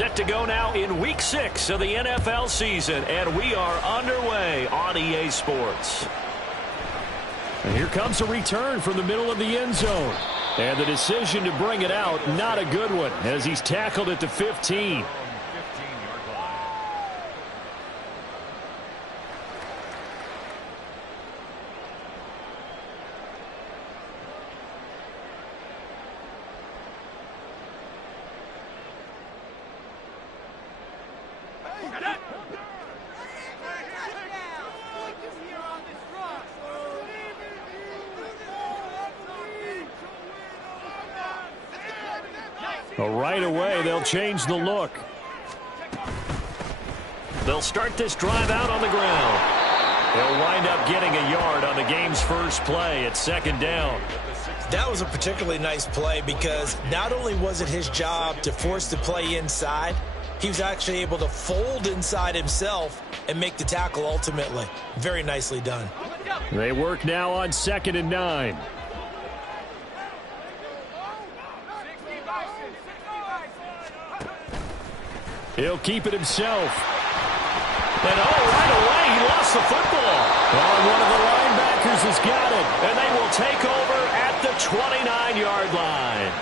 Set to go now in Week 6 of the NFL season, and we are underway on EA Sports. And here comes a return from the middle of the end zone. And the decision to bring it out, not a good one, as he's tackled at the 15. Right away, they'll change the look. They'll start this drive out on the ground. They'll wind up getting a yard on the game's first play at second down. That was a particularly nice play because not only was it his job to force the play inside, he was actually able to fold inside himself and make the tackle ultimately. Very nicely done. They work now on 2nd and 9. He'll keep it himself. And right away, he lost the football. And one of the linebackers has got it. And they will take over at the 29-yard line.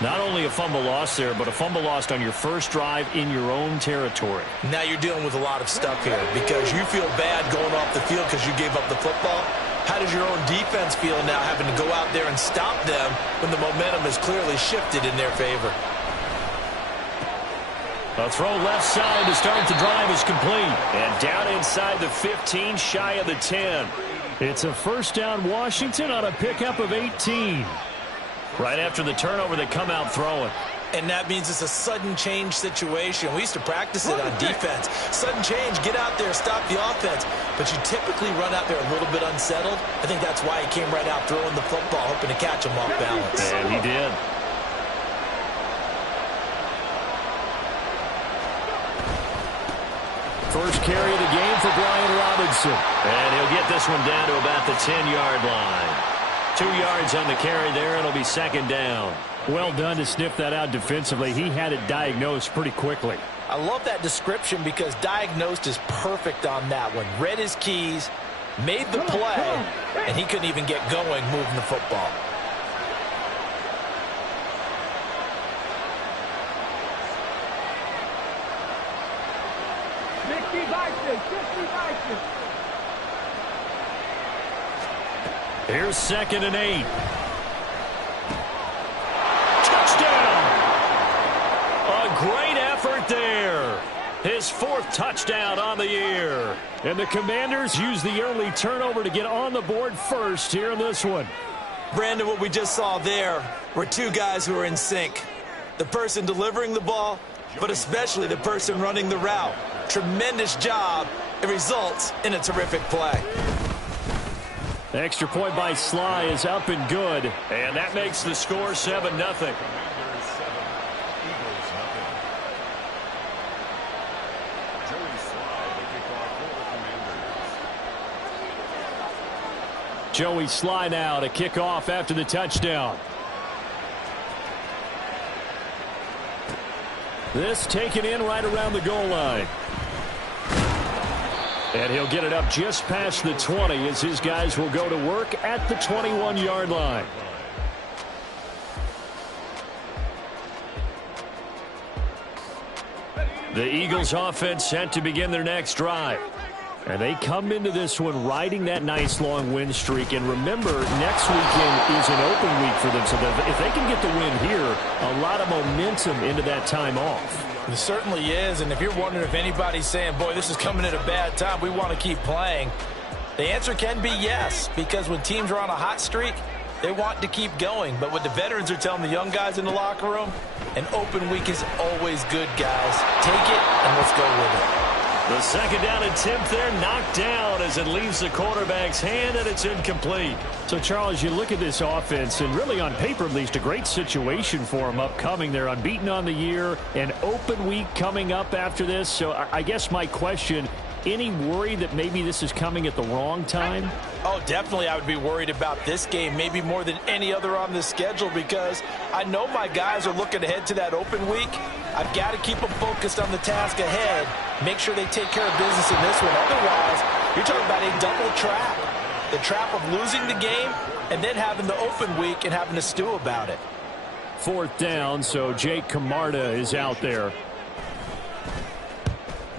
Not only a fumble loss there, but a fumble lost on your first drive in your own territory. Now you're dealing with a lot of stuff here because you feel bad going off the field because you gave up the football. How does your own defense feel now having to go out there and stop them when the momentum is clearly shifted in their favor? A throw left side to start the drive is complete. And down inside the 15, shy of the 10. It's a first down Washington on a pickup of 18. Right after the turnover, they come out throwing. And that means it's a sudden change situation. We used to practice it on defense. Sudden change, get out there, stop the offense. But you typically run out there a little bit unsettled. I think that's why he came right out throwing the football, hoping to catch him off balance. And he did. First carry of the game for Brian Robinson. And he'll get this one down to about the 10-yard line. 2 yards on the carry there. It'll be second down. Well done to sniff that out defensively. He had it diagnosed pretty quickly. I love that description because diagnosed is perfect on that one. Read his keys, made the play, and he couldn't even get going moving the football. Here's 2nd and 8. Touchdown! A great effort there. His 4th touchdown on the year. And the Commanders use the early turnover to get on the board first here in this one. Brandon, what we just saw there were two guys who are in sync. The person delivering the ball, but especially the person running the route. Tremendous job. It results in a terrific play. The extra point by Sly is up and good. And that makes the score 7-0. Joey Sly now to kick off after the touchdown. This taken in right around the goal line. And he'll get it up just past the 20 as his guys will go to work at the 21-yard line. The Eagles offense set to begin their next drive. And they come into this one riding that nice long win streak. And remember, next weekend is an open week for them. So if they can get the win here, a lot of momentum into that time off. It certainly is, and if you're wondering if anybody's saying, boy, this is coming at a bad time, we want to keep playing, the answer can be yes, because when teams are on a hot streak, they want to keep going. But what the veterans are telling the young guys in the locker room, an open week is always good, guys. Take it, and let's go with it. The second down attempt there knocked down as it leaves the quarterback's hand, and it's incomplete. So, Charles, you look at this offense, and really on paper at least a great situation for them upcoming. They're unbeaten on the year, an open week coming up after this. So I guess my question, any worry that maybe this is coming at the wrong time? Oh, definitely I would be worried about this game, maybe more than any other on the schedule, because I know my guys are looking ahead to that open week. I've got to keep them focused on the task ahead, make sure they take care of business in this one. Otherwise, you're talking about a double trap. The trap of losing the game and then having the open week and having to stew about it. 4th down, so Jake Camarda is out there.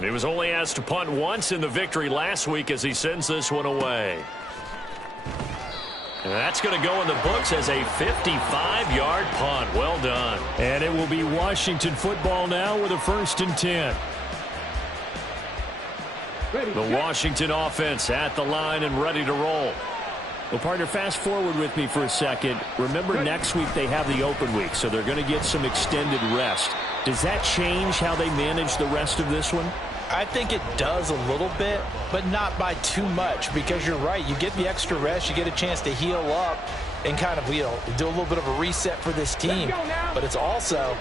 He was only asked to punt once in the victory last week as he sends this one away. And that's going to go in the books as a 55-yard punt. Well done. And it will be Washington football now with a 1st and 10. The Washington offense at the line and ready to roll. Well, partner, fast forward with me for a second. Remember, next week they have the open week, so they're going to get some extended rest. Does that change how they manage the rest of this one? I think it does a little bit, but not by too much, because you're right. You get the extra rest, you get a chance to heal up and kind of, do a little bit of a reset for this team. But it's also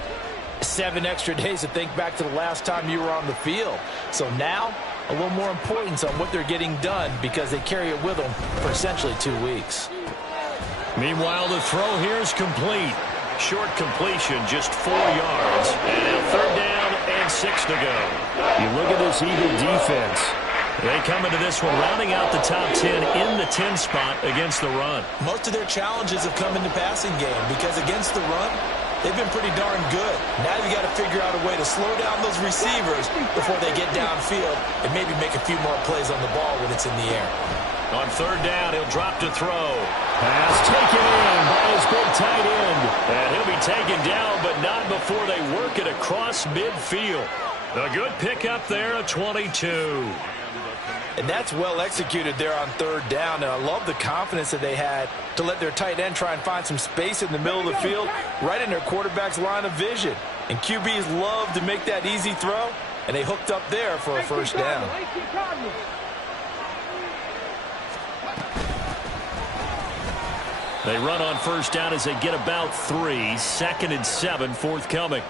7 extra days to think back to the last time you were on the field. So now, a little more importance on what they're getting done because they carry it with them for essentially 2 weeks. Meanwhile, the throw here is complete. Short completion, just 4 yards. And now 3rd down and 6 to go. You look at this Eagle defense. They come into this one rounding out the top 10 in the 10 spot against the run. Most of their challenges have come in the passing game because against the run, they've been pretty darn good. Now you got to figure out a way to slow down those receivers before they get downfield and maybe make a few more plays on the ball when it's in the air. On 3rd down, he'll drop to throw. Pass taken in by his big tight end. And he'll be taken down, but not before they work it across midfield. A good pickup there, a 22. And that's well executed there on 3rd down. And I love the confidence that they had to let their tight end try and find some space in the middle of the field, right in their quarterback's line of vision. And QBs love to make that easy throw, and they hooked up there for a 1st down. They run on 1st down as they get about 3. 2nd and 7 forthcoming.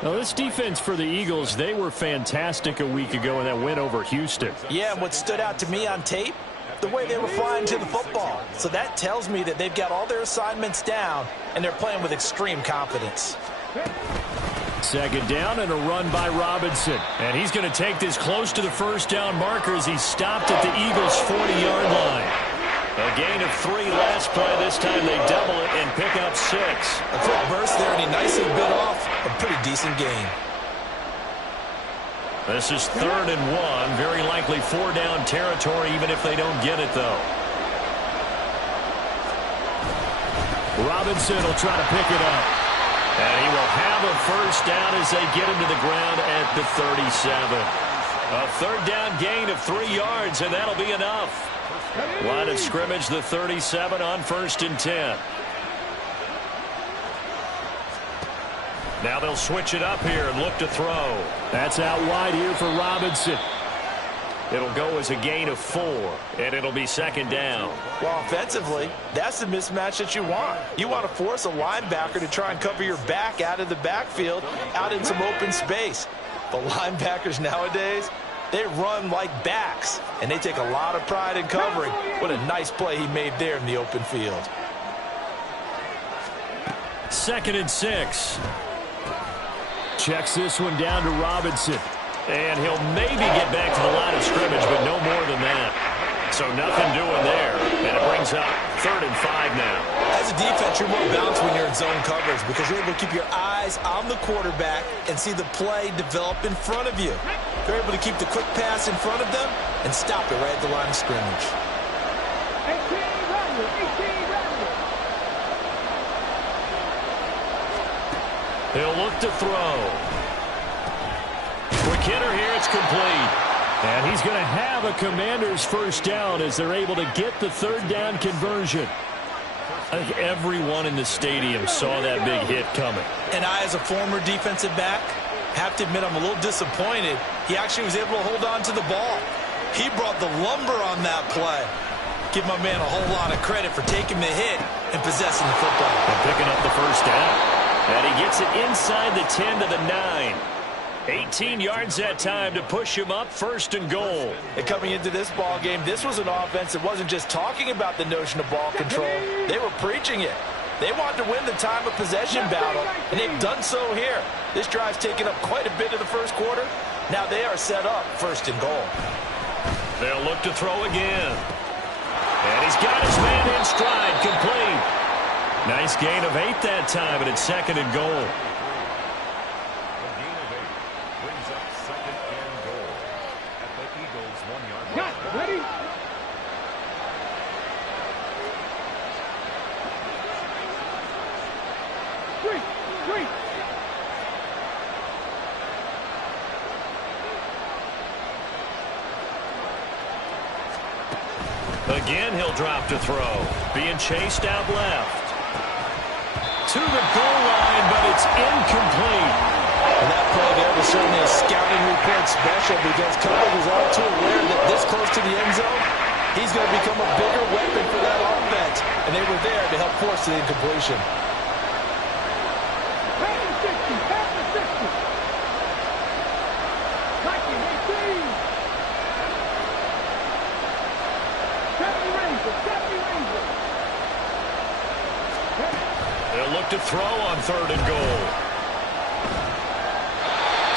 Now, this defense for the Eagles, they were fantastic a week ago in that win over Houston. Yeah, and what stood out to me on tape, the way they were flying to the football. So that tells me that they've got all their assignments down, and they're playing with extreme confidence. 2nd down and a run by Robinson. And he's going to take this close to the 1st down marker as he stopped at the Eagles' 40-yard line. A gain of 3 last play. This time they double it and pick up 6. A quick burst there, and he nicely bit off a pretty decent gain. This is 3rd and 1. Very likely 4-down territory, even if they don't get it, though. Robinson will try to pick it up. And he will have a 1st down as they get him to the ground at the 37. A 3rd down gain of 3 yards, and that'll be enough. Line of scrimmage, the 37 on 1st and 10. Now they'll switch it up here and look to throw. That's out wide here for Robinson. It'll go as a gain of 4, and it'll be 2nd down. Well, offensively, that's the mismatch that you want. You want to force a linebacker to try and cover your back out of the backfield, out in some open space. But linebackers nowadays, they run like backs, and they take a lot of pride in covering. What a nice play he made there in the open field. 2nd and 6. Checks this one down to Robinson. And he'll maybe get back to the line of scrimmage, but no more than that. So nothing doing there. And it brings up 3rd and 5 now. As a defense, you're more balanced when you're in zone coverage because you're able to keep your eyes on the quarterback and see the play develop in front of you. They're able to keep the quick pass in front of them and stop it right at the line of scrimmage. He'll look to throw. Quick hitter here, it's complete. And he's going to have a Commander's 1st down as they're able to get the 3rd down conversion. I think everyone in the stadium saw that big hit coming. And I, as a former defensive back, have to admit I'm a little disappointed. He actually was able to hold on to the ball. He brought the lumber on that play. Give my man a whole lot of credit for taking the hit and possessing the football. And picking up the 1st down. And he gets it inside the 10 to the 9. 18 yards that time to push him up, 1st and goal. And coming into this ball game, this was an offense that wasn't just talking about the notion of ball control. They were preaching it. They wanted to win the time of possession battle, and they've done so here. This drive's taken up quite a bit of the first quarter. Now they are set up 1st and goal. They'll look to throw again. And he's got his man in stride, complete. Nice gain of 8 that time, and it's 2nd and goal. Again, he'll drop to throw. Being chased out left. To the goal line, but it's incomplete. And that play there was certainly a scouting report special because Cutler was all too aware that this close to the end zone, he's going to become a bigger weapon for that offense. And they were there to help force the incompletion. They'll look to throw on 3rd and goal.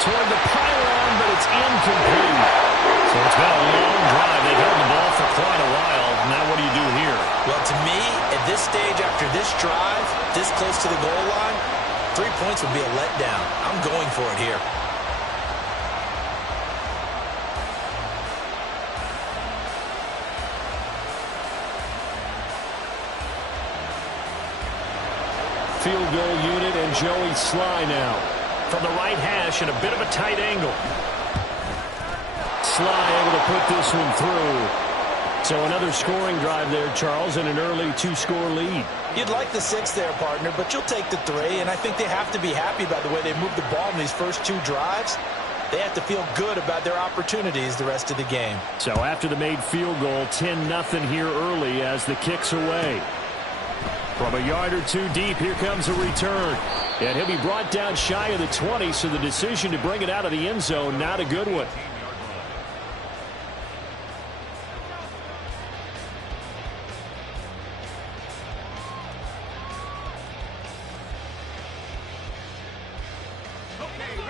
Toward the pylon, but it's incomplete. So it's been a long drive. They've held the ball for quite a while. Now what do you do here? Well, to me, at this stage after this drive, this close to the goal line, 3 points would be a letdown. I'm going for it here. Field goal unit and Joey Sly now. From the right hash and a bit of a tight angle. Sly able to put this one through. So another scoring drive there, Charles, and an early 2-score lead. You'd like the 6 there, partner, but you'll take the 3, and I think they have to be happy about the way they moved the ball in these first 2 drives. They have to feel good about their opportunities the rest of the game. So after the made field goal, 10-0 here early as the kick's away. From a yard or 2 deep, here comes a return. And he'll be brought down shy of the 20, so the decision to bring it out of the end zone, not a good one.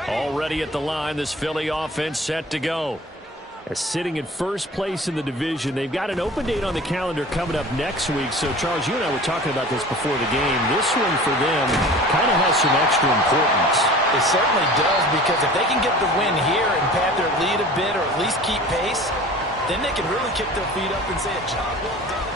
Already at the line, this Philly offense set to go. Sitting in first place in the division. They've got an open date on the calendar coming up next week. So, Charles, you and I were talking about this before the game. This one for them kind of has some extra importance. It certainly does, because if they can get the win here and pad their lead a bit or at least keep pace, then they can really kick their feet up and say a job well done.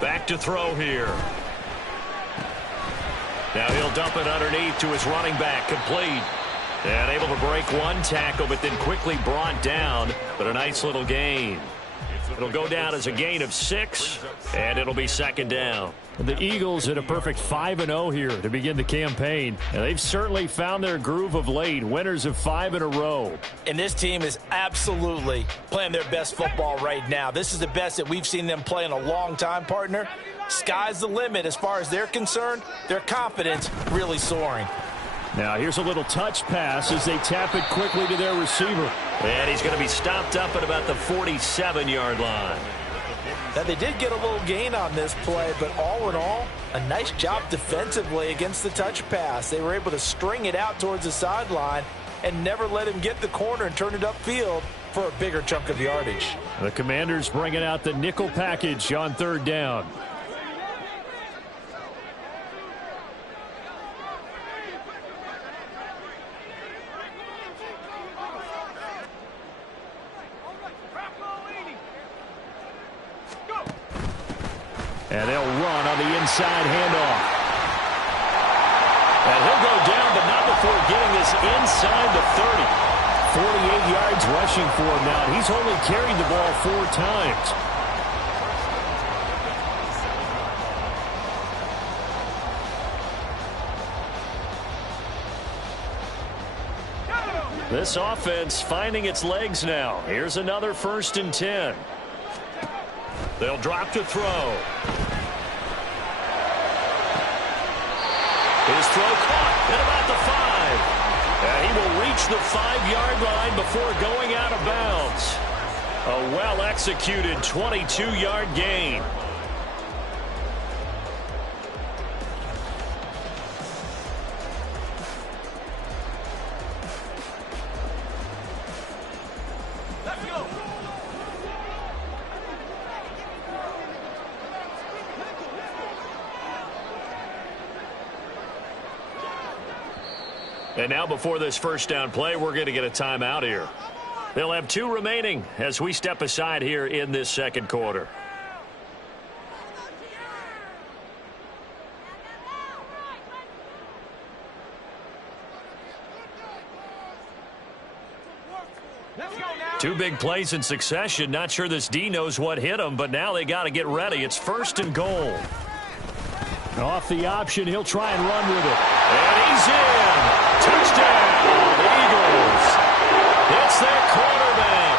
Back to throw here. Now he'll dump it underneath to his running back, complete. And able to break one tackle, but then quickly brought down. But a nice little gain. It'll go down as a gain of 6, and it'll be 2nd down. The Eagles at a perfect 5-0 here to begin the campaign. And they've certainly found their groove of late, winners of 5 in a row. And this team is absolutely playing their best football right now. This is the best that we've seen them play in a long time, partner. Sky's the limit as far as they're concerned. Their confidence really soaring. Now here's a little touch pass as they tap it quickly to their receiver. And he's going to be stopped up at about the 47-yard line. Now they did get a little gain on this play, but all in all, a nice job defensively against the touch pass. They were able to string it out towards the sideline and never let him get the corner and turn it upfield for a bigger chunk of yardage. The Commanders bringing out the nickel package on 3rd down. And they'll run on the inside handoff. And he'll go down, but not before getting this inside the 30. 48 yards rushing for him now. He's only carried the ball 4 times. This offense finding its legs now. Here's another 1st and 10. They'll drop to throw. His throw caught at about the 5. And he will reach the 5-yard line before going out of bounds. A well-executed 22-yard gain. And now before this first down play, we're going to get a timeout here. They'll have 2 remaining as we step aside here in this second quarter. Two big plays in succession. Not sure this D knows what hit him, but now they got to get ready. It's 1st and goal. Off the option, he'll try and run with it. And he's in. Touchdown, Eagles. It's their quarterback.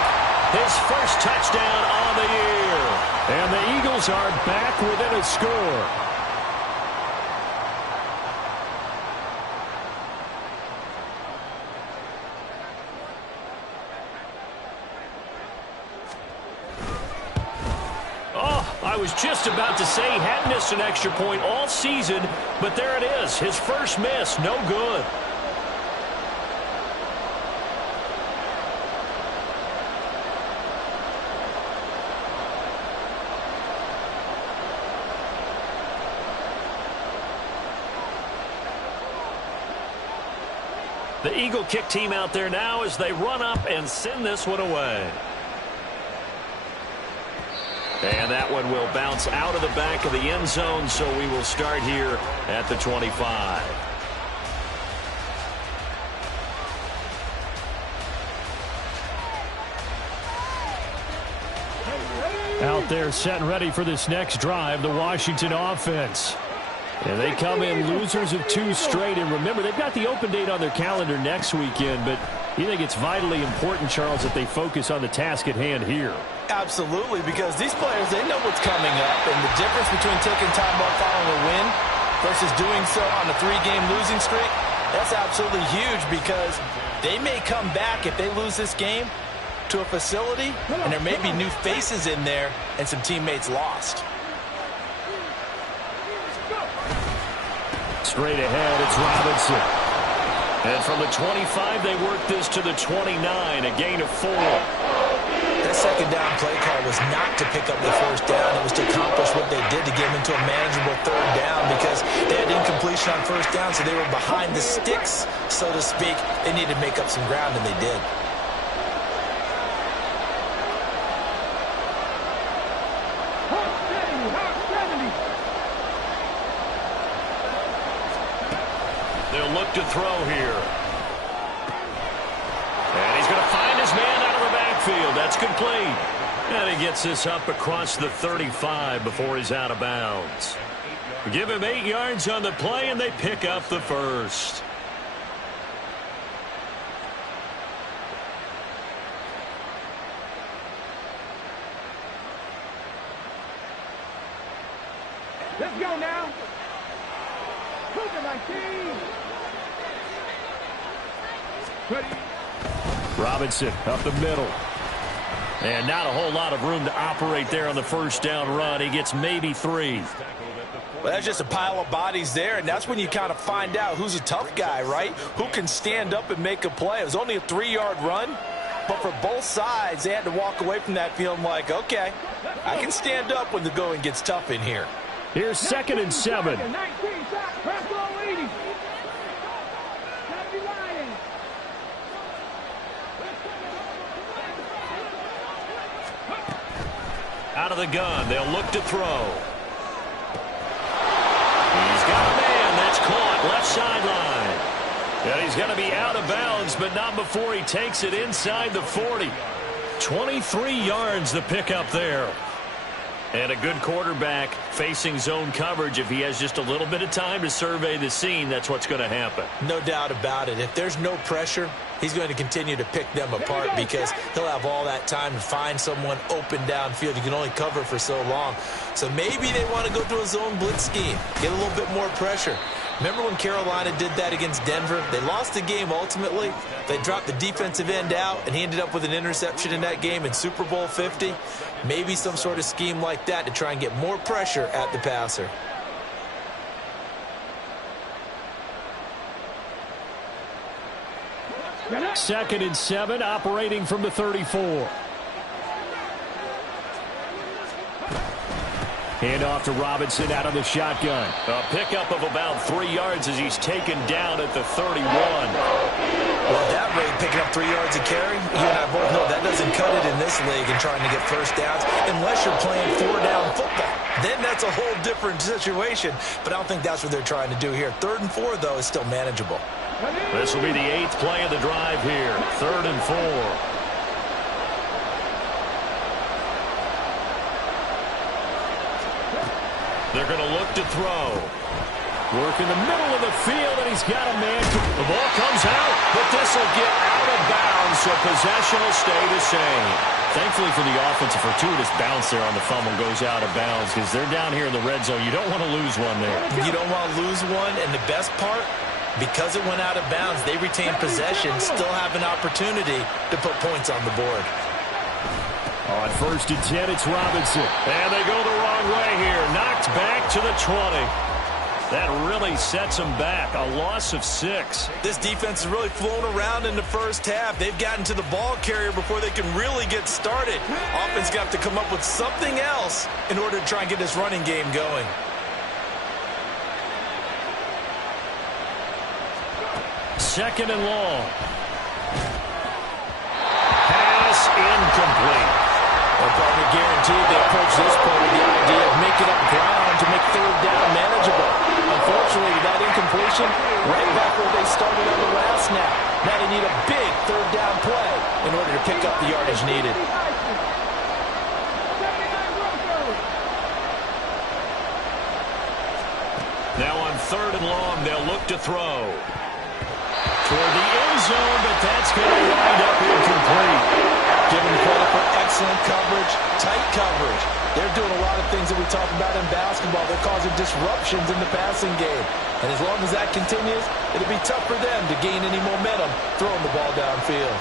His first touchdown on the year. And the Eagles are back within a score. I was just about to say he hadn't missed an extra point all season, but there it is. His first miss, no good. The Eagle kick team out there now as they run up and send this one away. And that one will bounce out of the back of the end zone, so we will start here at the 25. Out there set and ready for this next drive, the Washington offense. And they come in losers of 2 straight. And remember, they've got the open date on their calendar next weekend, but you think it's vitally important, Charles, that they focus on the task at hand here? Absolutely, because these players, they know what's coming up, and the difference between taking time off following a win versus doing so on a 3-game losing streak, that's absolutely huge, because they may come back if they lose this game to a facility, and there may be new faces in there and some teammates lost. Straight ahead, it's Robinson. And from the 25, they work this to the 29, a gain of 4. That second down play call was not to pick up the first down. It was to accomplish what they did to get them into a manageable 3rd down, because they had incompletion on first down, so they were behind the sticks, so to speak. They needed to make up some ground, and they did. They'll look to throw here. And he's going to find his man out of the backfield. That's complete. And he gets this up across the 35 before he's out of bounds. Give him 8 yards on the play, and they pick up the first. Let's go now. Robinson up the middle. And not a whole lot of room to operate there on the first down run. He gets maybe 3. Well, that's just a pile of bodies there, and that's when you kind of find out who's a tough guy, right? Who can stand up and make a play. It was only a 3-yard run, but for both sides, they had to walk away from that feeling like, okay, I can stand up when the going gets tough in here. Here's 2nd and 7. Out of the gun, they'll look to throw. He's got a man. That's caught left sideline. And he's going to be out of bounds, but not before he takes it inside the 40. 23 yards the pickup there. And a good quarterback facing zone coverage. If he has just a little bit of time to survey the scene, that's what's going to happen. No doubt about it. If there's no pressure, he's going to continue to pick them apart because he'll have all that time to find someone open downfield. You can only cover for so long. So maybe they want to go to a zone blitz scheme, get a little bit more pressure. Remember when Carolina did that against Denver? They lost the game ultimately. They dropped the defensive end out, and he ended up with an interception in that game in Super Bowl 50. Maybe some sort of scheme like that to try and get more pressure at the passer. Second and 7, operating from the 34. Hand off to Robinson out of the shotgun. A pickup of about 3 yards as he's taken down at the 31. Well, at that rate, picking up 3 yards a carry, you and I both know that doesn't cut it in this league and trying to get first downs unless you're playing 4-down football. Then that's a whole different situation, but I don't think that's what they're trying to do here. 3rd and 4, though, is still manageable. This will be the 8th play of the drive here. 3rd and 4. They're going to look to throw. Work in the middle of the field, and he's got a man. The ball comes out, but this will get out of bounds, so possession will stay the same. Thankfully for the offense, a fortuitous bounce there on the fumble goes out of bounds because they're down here in the red zone. You don't want to lose one there. You don't want to lose one, and the best part, because it went out of bounds, they retain possession, still have an opportunity to put points on the board. On 1st and 10, it's Robinson. And they go the wrong way here. Knocked back to the 20. That really sets them back. A loss of 6. This defense is really flown around in the first half. They've gotten to the ball carrier before they can really get started. Offense got to come up with something else in order to try and get this running game going. Second and long. Pass incomplete. Well, partner, guaranteed they approach this point with the idea of making up ground to make 3rd down manageable. Unfortunately, that incompletion, right back where they started on the last snap. Now they need a big 3rd down play in order to pick up the yardage needed. Now on 3rd and long, they'll look to throw. Toward the end zone, but that's going to wind up incomplete. Giving credit for excellent coverage, tight coverage. They're doing a lot of things that we talk about in basketball. They're causing disruptions in the passing game. And as long as that continues, it'll be tough for them to gain any momentum throwing the ball downfield.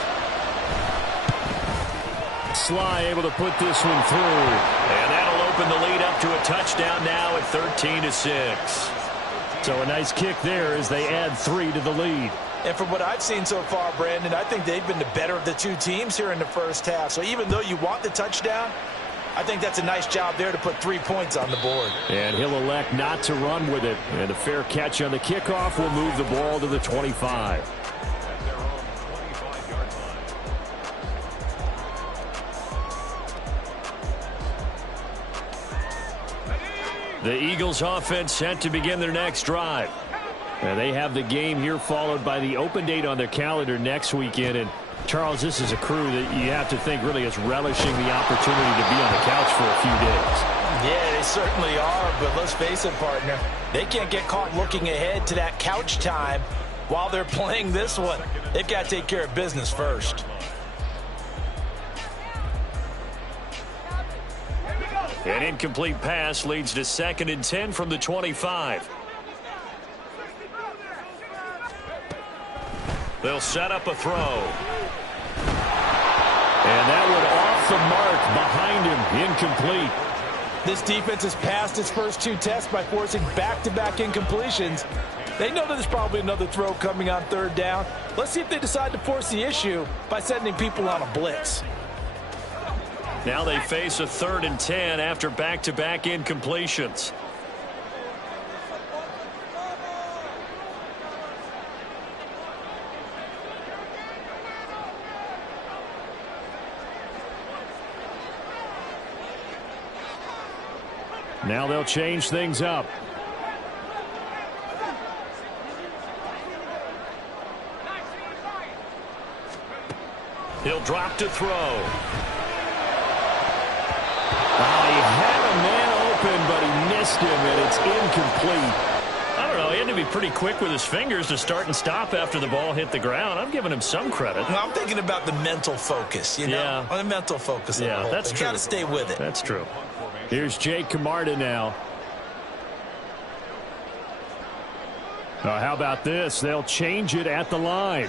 Sly able to put this one through. And that'll open the lead up to a touchdown now at 13-6. So a nice kick there as they add 3 to the lead. And from what I've seen so far, Brandon, I think they've been the better of the two teams here in the first half. So even though you want the touchdown, I think that's a nice job there to put 3 points on the board. And he'll elect not to run with it. And a fair catch on the kickoff will move the ball to the 25. The Eagles offense set to begin their next drive. And they have the game here followed by the open date on their calendar next weekend. And Charles, this is a crew that you have to think really is relishing the opportunity to be on the couch for a few days. Yeah, they certainly are, but let's face it, partner. They can't get caught looking ahead to that couch time while they're playing this one. They've got to take care of business first. An incomplete pass leads to 2nd and 10 from the 25. They'll set up a throw. And that one off the mark behind him, incomplete. This defense has passed its first 2 tests by forcing back-to-back incompletions. They know that there's probably another throw coming on 3rd down. Let's see if they decide to force the issue by sending people on a blitz. Now they face a 3rd and 10 after back-to-back incompletions. Now they'll change things up. He'll drop to throw. He had a man open, but he missed him, and it's incomplete. I don't know. He had to be pretty quick with his fingers to start and stop after the ball hit the ground. I'm giving him some credit. Well, I'm thinking about the mental focus, you know? Yeah. The mental focus. Yeah, that's true. You got to stay with it. That's true. Here's Jake Camarda now. How about this? They'll change it at the line.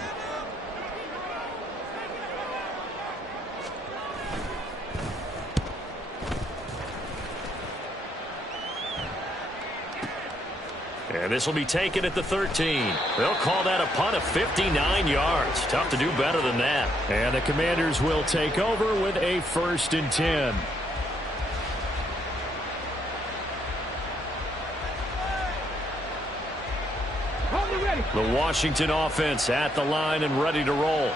And this will be taken at the 13. They'll call that a punt of 59 yards. Tough to do better than that. And the Commanders will take over with a 1st and 10. The Washington offense at the line and ready to roll.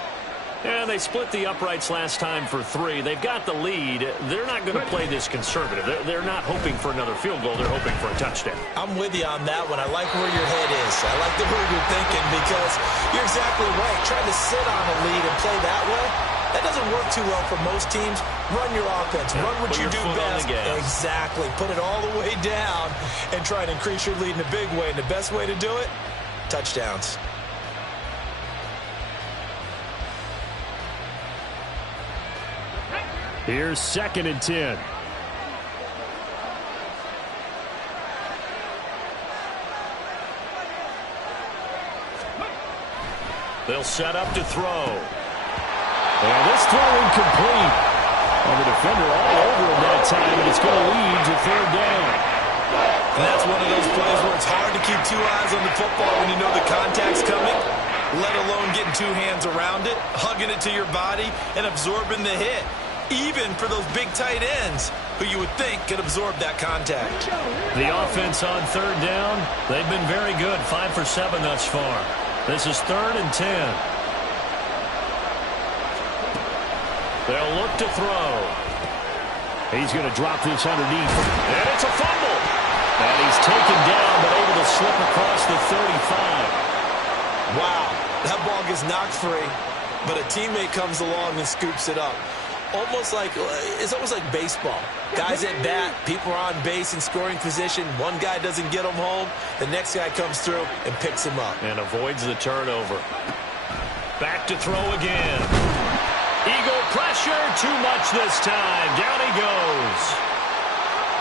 And they split the uprights last time for 3. They've got the lead. They're not going to play this conservative. They're not hoping for another field goal. They're hoping for a touchdown. I'm with you on that one. I like where your head is. I like the way you're thinking because you're exactly right. Trying to sit on a lead and play that way, that doesn't work too well for most teams. Run your offense. Run what you do best. Exactly. Put it all the way down and try and increase your lead in a big way. And the best way to do it, touchdowns. Here's 2nd and 10. They'll set up to throw. And this throw incomplete. And the defender all over him that time, and it's going to lead to 3rd down. And that's one of those plays where it's hard to keep 2 eyes on the football when you know the contact's coming, let alone getting 2 hands around it, hugging it to your body, and absorbing the hit. Even for those big tight ends who you would think could absorb that contact. The offense on 3rd down, they've been very good. 5 for 7 thus far. This is 3rd and 10. They'll look to throw. He's going to drop this underneath. And it's a fumble. And he's taken down but able to slip across the 35. Wow. That ball gets knocked free, but a teammate comes along and scoops it up. It's almost like baseball. Guys at bat, people are on base in scoring position. One guy doesn't get them home. The next guy comes through and picks him up. And avoids the turnover. Back to throw again. Eagle pressure, too much this time. Down he goes.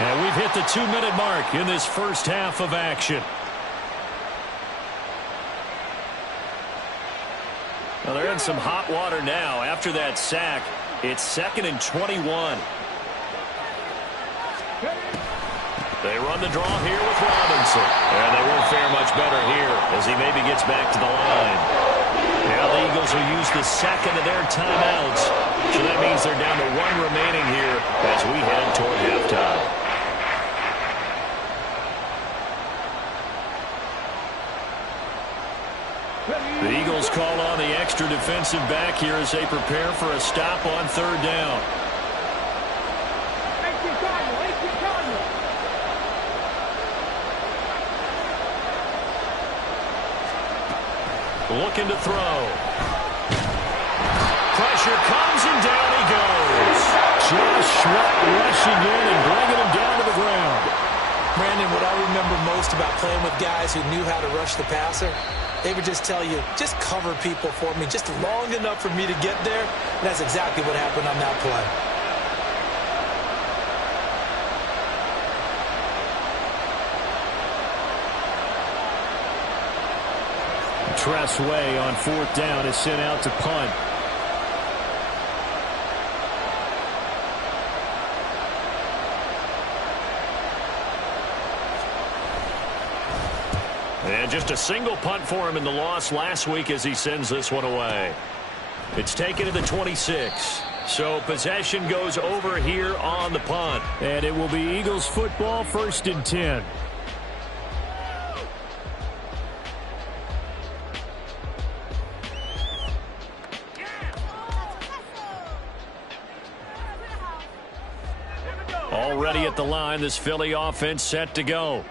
And we've hit the 2-minute mark in this first half of action. Well, they're in some hot water now after that sack. It's 2nd and 21. They run the draw here with Robinson. And they won't fare much better here as he maybe gets back to the line. Now the Eagles will use the 2nd of their timeouts. So that means they're down to 1 remaining here as we head toward halftime. The Eagles call on the extra defensive back here as they prepare for a stop on 3rd down. Looking to throw. Pressure comes and down he goes. Josh Sweat rushing in and bringing him down to the ground. Brandon, what I remember most about playing with guys who knew how to rush the passer, they would just tell you, just cover people for me, just long enough for me to get there. And that's exactly what happened on that play. Tressway on 4th down is sent out to punt. And just a single punt for him in the loss last week as he sends this one away. It's taken to the 26. So possession goes over here on the punt. And it will be Eagles football, 1st and 10. Already at the line, this Philly offense set to go.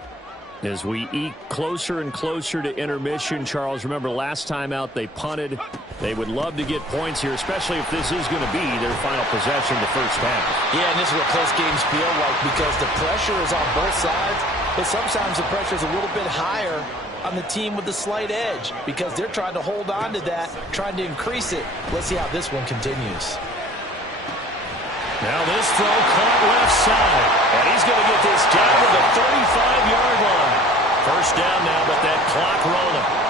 As we eke closer and closer to intermission, Charles, remember last time out they punted. They would love to get points here, especially if this is going to be their final possession the first half. Yeah, and this is what close games feel like because the pressure is on both sides, but sometimes the pressure is a little bit higher on the team with the slight edge because they're trying to hold on to that, trying to increase it. Let's see how this one continues. Now this throw caught left side, and he's going to get this down to the 35-yard line. First down now, but that clock rolling.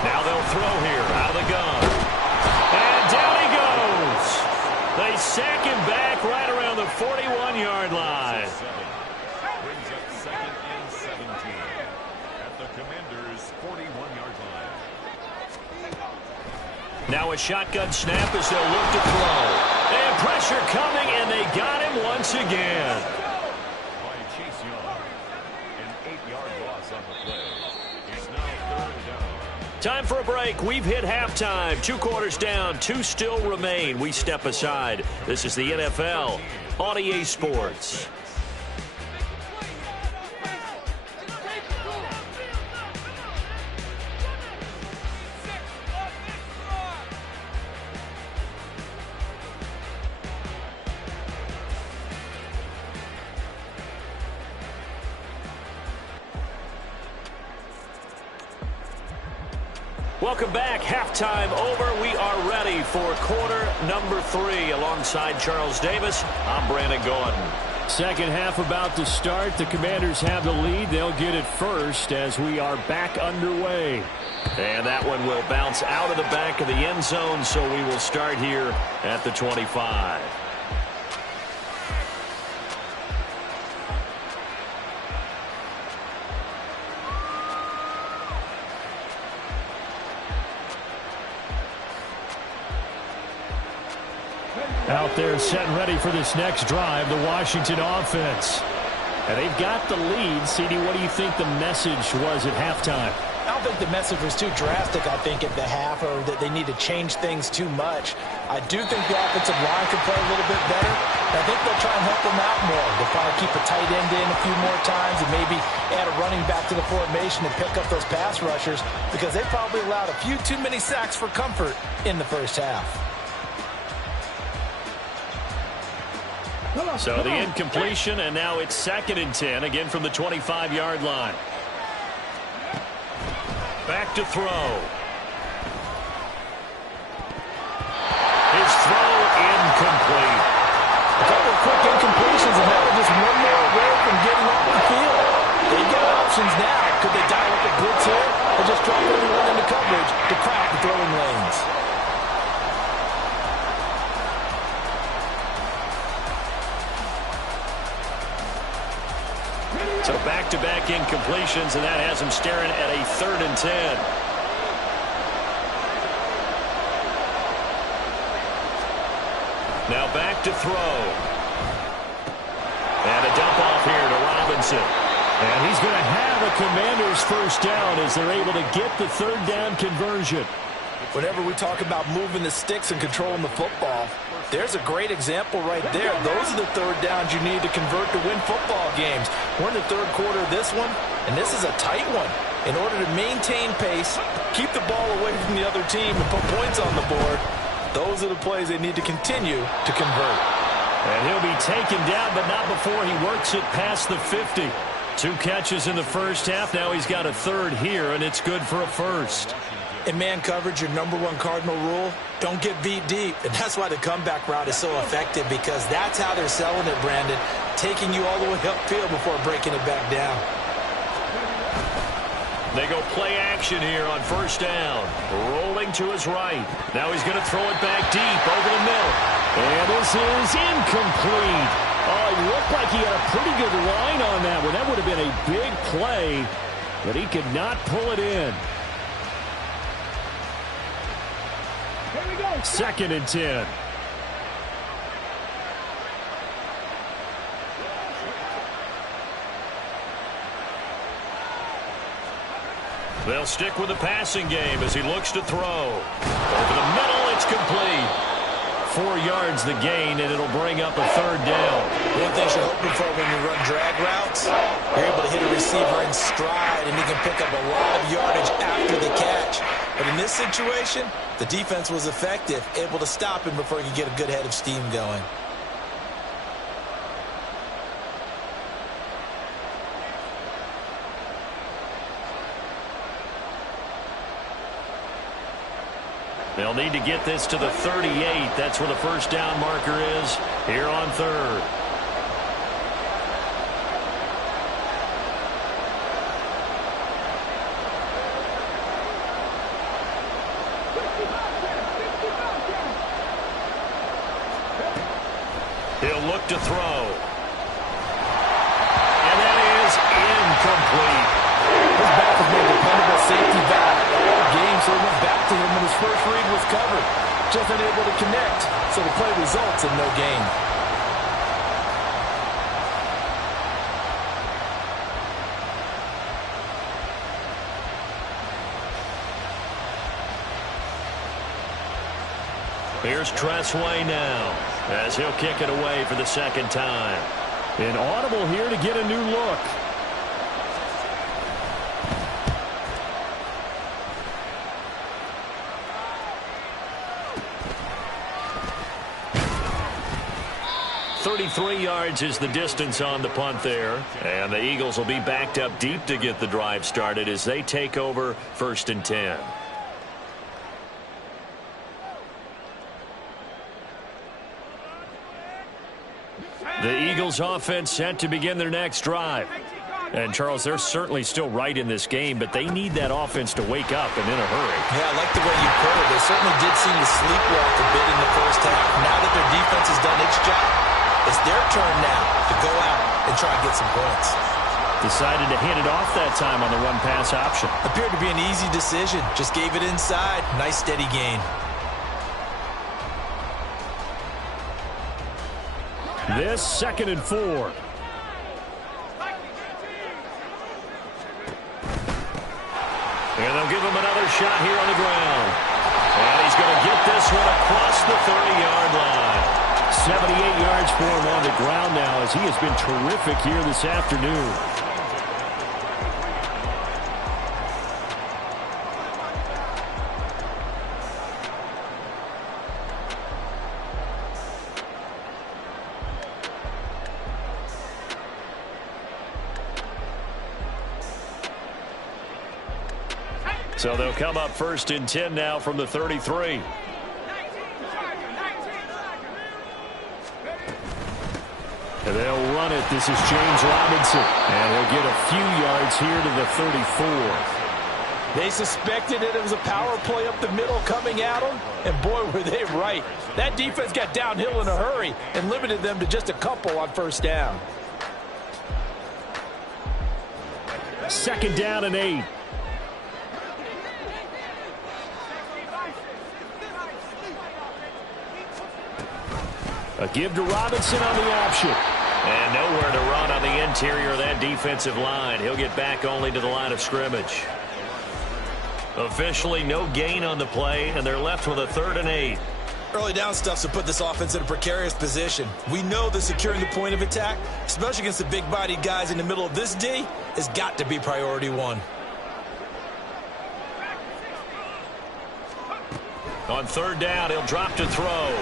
Now they'll throw here out of the gun. And down he goes. They sack him back right around the 41-yard line. Brings up 2nd and 17 at the Commanders' 41-yard line. Now a shotgun snap as they'll look to throw. And pressure coming, and they got him once again. By Chase Young. An 8-yard loss on the play. It's now 3rd down. Time for a break. We've hit halftime. 2 quarters down. 2 still remain. We step aside. This is the NFL on EA Sports. Welcome back. Halftime over. We are ready for quarter number 3. Alongside Charles Davis, I'm Brandon Gordon. Second half about to start. The Commanders have the lead. They'll get it first as we are back underway. And that one will bounce out of the back of the end zone, so we will start here at the 25. Out there set and ready for this next drive, the Washington offense. And they've got the lead. CD, what do you think the message was at halftime? I don't think the message was too drastic, I think, at the half, or that they need to change things too much. I do think the offensive line can play a little bit better. I think they'll try and help them out more. They'll probably keep a tight end in a few more times and maybe add a running back to the formation and pick up those pass rushers because they probably allowed a few too many sacks for comfort in the first half. So the incompletion, and now it's 2nd and 10, again from the 25-yard line. Back to throw. His throw incomplete. A couple of quick incompletions, and that was just one more away from getting off the field. They've got options now. Could they dial up a blitz here or just drop everyone into coverage to crowd the throwing lanes? So back-to-back incompletions, and that has him staring at a 3rd and 10. Now back to throw. And a dump off here to Robinson. And he's going to have a Commanders first down as they're able to get the 3rd down conversion. Whenever we talk about moving the sticks and controlling the football, there's a great example right there. Those are the 3rd downs you need to convert to win football games. We're in the 3rd quarter of this one, and this is a tight one. In order to maintain pace, keep the ball away from the other team, and put points on the board, those are the plays they need to continue to convert. And he'll be taken down, but not before he works it past the 50. 2 catches in the first half. Now he's got a 3rd here, and it's good for a first. In man coverage, your #1 cardinal rule, don't get beat deep. And that's why the comeback route is so effective, because that's how they're selling it, Brandon. Taking you all the way upfield before breaking it back down. They go play action here on first down. Rolling to his right. Now he's going to throw it back deep over the middle. And this is incomplete. Oh, it looked like he had a pretty good line on that one. That would have been a big play, but he could not pull it in. 2nd and 10. They'll stick with the passing game as he looks to throw. Over the middle, it's complete. 4 yards the gain, and it'll bring up a 3rd down. One thing you're hoping for when you run drag routes, you're able to hit a receiver in stride, and he can pick up a lot of yardage after the catch. But in this situation, the defense was effective, able to stop him before he could get a good head of steam going. They'll need to get this to the 38. That's where the first down marker is here on 3rd. He'll look to throw. And that is incomplete. His back was more dependable safety valve all game, so he went back to him when his first read was covered. Just unable to connect, so the play results in no gain. Here's Tressway now, as he'll kick it away for the 2nd time. An audible here to get a new look. .33 yards is the distance on the punt there. And the Eagles will be backed up deep to get the drive started as they take over 1st and 10. The Eagles offense set to begin their next drive. And, Charles, they're certainly still right in this game, but they need that offense to wake up and in a hurry. Yeah, I like the way you put it. They certainly did seem to sleepwalk a bit in the first half. Now that their defense has done its job, it's their turn now to go out and try and get some points. Decided to hand it off that time on the run-pass option. Appeared to be an easy decision. Just gave it inside. Nice steady gain. This 2nd and 4. And they'll give him another shot here on the ground. And he's going to get this one across the 30-yard line. 78 yards for him on the ground now as he has been terrific here this afternoon. So they'll come up 1st and 10 now from the 33. And they'll run it. This is James Robinson. And he'll get a few yards here to the 34. They suspected it was a power play up the middle coming at them. And boy, were they right. That defense got downhill in a hurry and limited them to just a couple on 1st down. 2nd down and 8. A give to Robinson on the option. And nowhere to run on the interior of that defensive line. He'll get back only to the line of scrimmage. Officially no gain on the play, and they're left with a 3rd and 8. Early down stuff to put this offense in a precarious position. We know that securing the point of attack, especially against the big-bodied guys in the middle of this D, has got to be priority 1. On 3rd down, he'll drop to throw.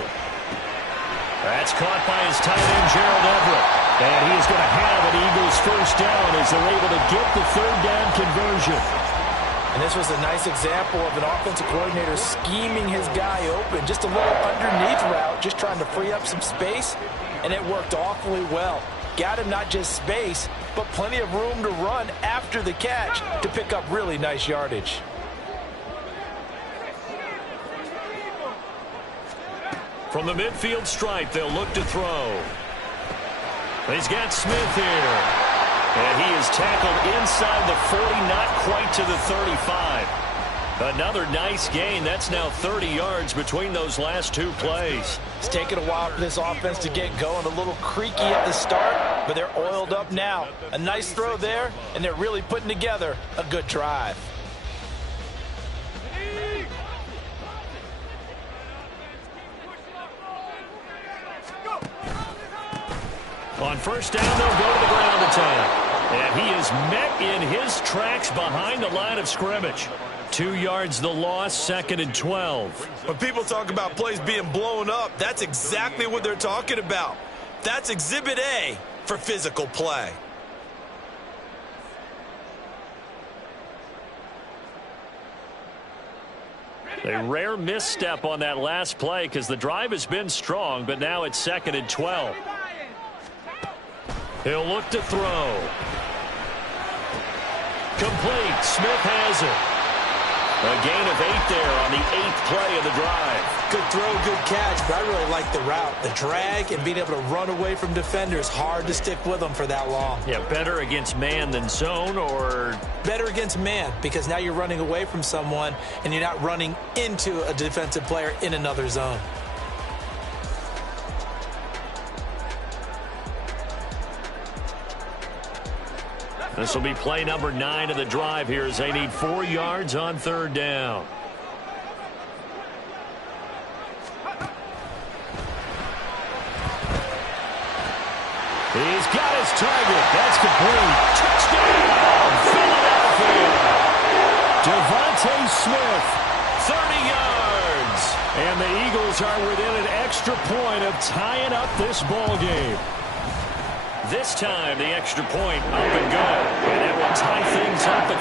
That's caught by his tight end, Gerald Everett. And he is going to have an Eagles 1st down as they're able to get the 3rd down conversion. And this was a nice example of an offensive coordinator scheming his guy open. Just a little underneath route, just trying to free up some space. And it worked awfully well. Got him not just space, but plenty of room to run after the catch to pick up really nice yardage. From the midfield stripe, they'll look to throw. He's got Smith here. And he is tackled inside the 40, not quite to the 35. Another nice gain. That's now 30 yards between those last 2 plays. It's taken a while for this offense to get going. A little creaky at the start, but they're oiled up now. A nice throw there, and they're really putting together a good drive. On first down, they'll go to the ground attack. And he is met in his tracks behind the line of scrimmage. 2 yards the loss, 2nd and 12. When people talk about plays being blown up, that's exactly what they're talking about. That's Exhibit A for physical play. A rare misstep on that last play because the drive has been strong, but now it's 2nd and 12. He'll look to throw. Complete. Smith has it. A gain of 8 there on the 8th play of the drive. Good throw, good catch, but I really like the route. The drag and being able to run away from defenders, hard to stick with them for that long. Yeah, better against man than zone, or? Better against man, because now you're running away from someone and you're not running into a defensive player in another zone. This will be play number 9 of the drive here as they need 4 yards on 3rd down. He's got his target. That's complete. Touchdown, Philadelphia. Devontae Smith, 30 yards. And the Eagles are within an extra point of tying up this ball game. This time, the extra point up and go. And it will tie things up at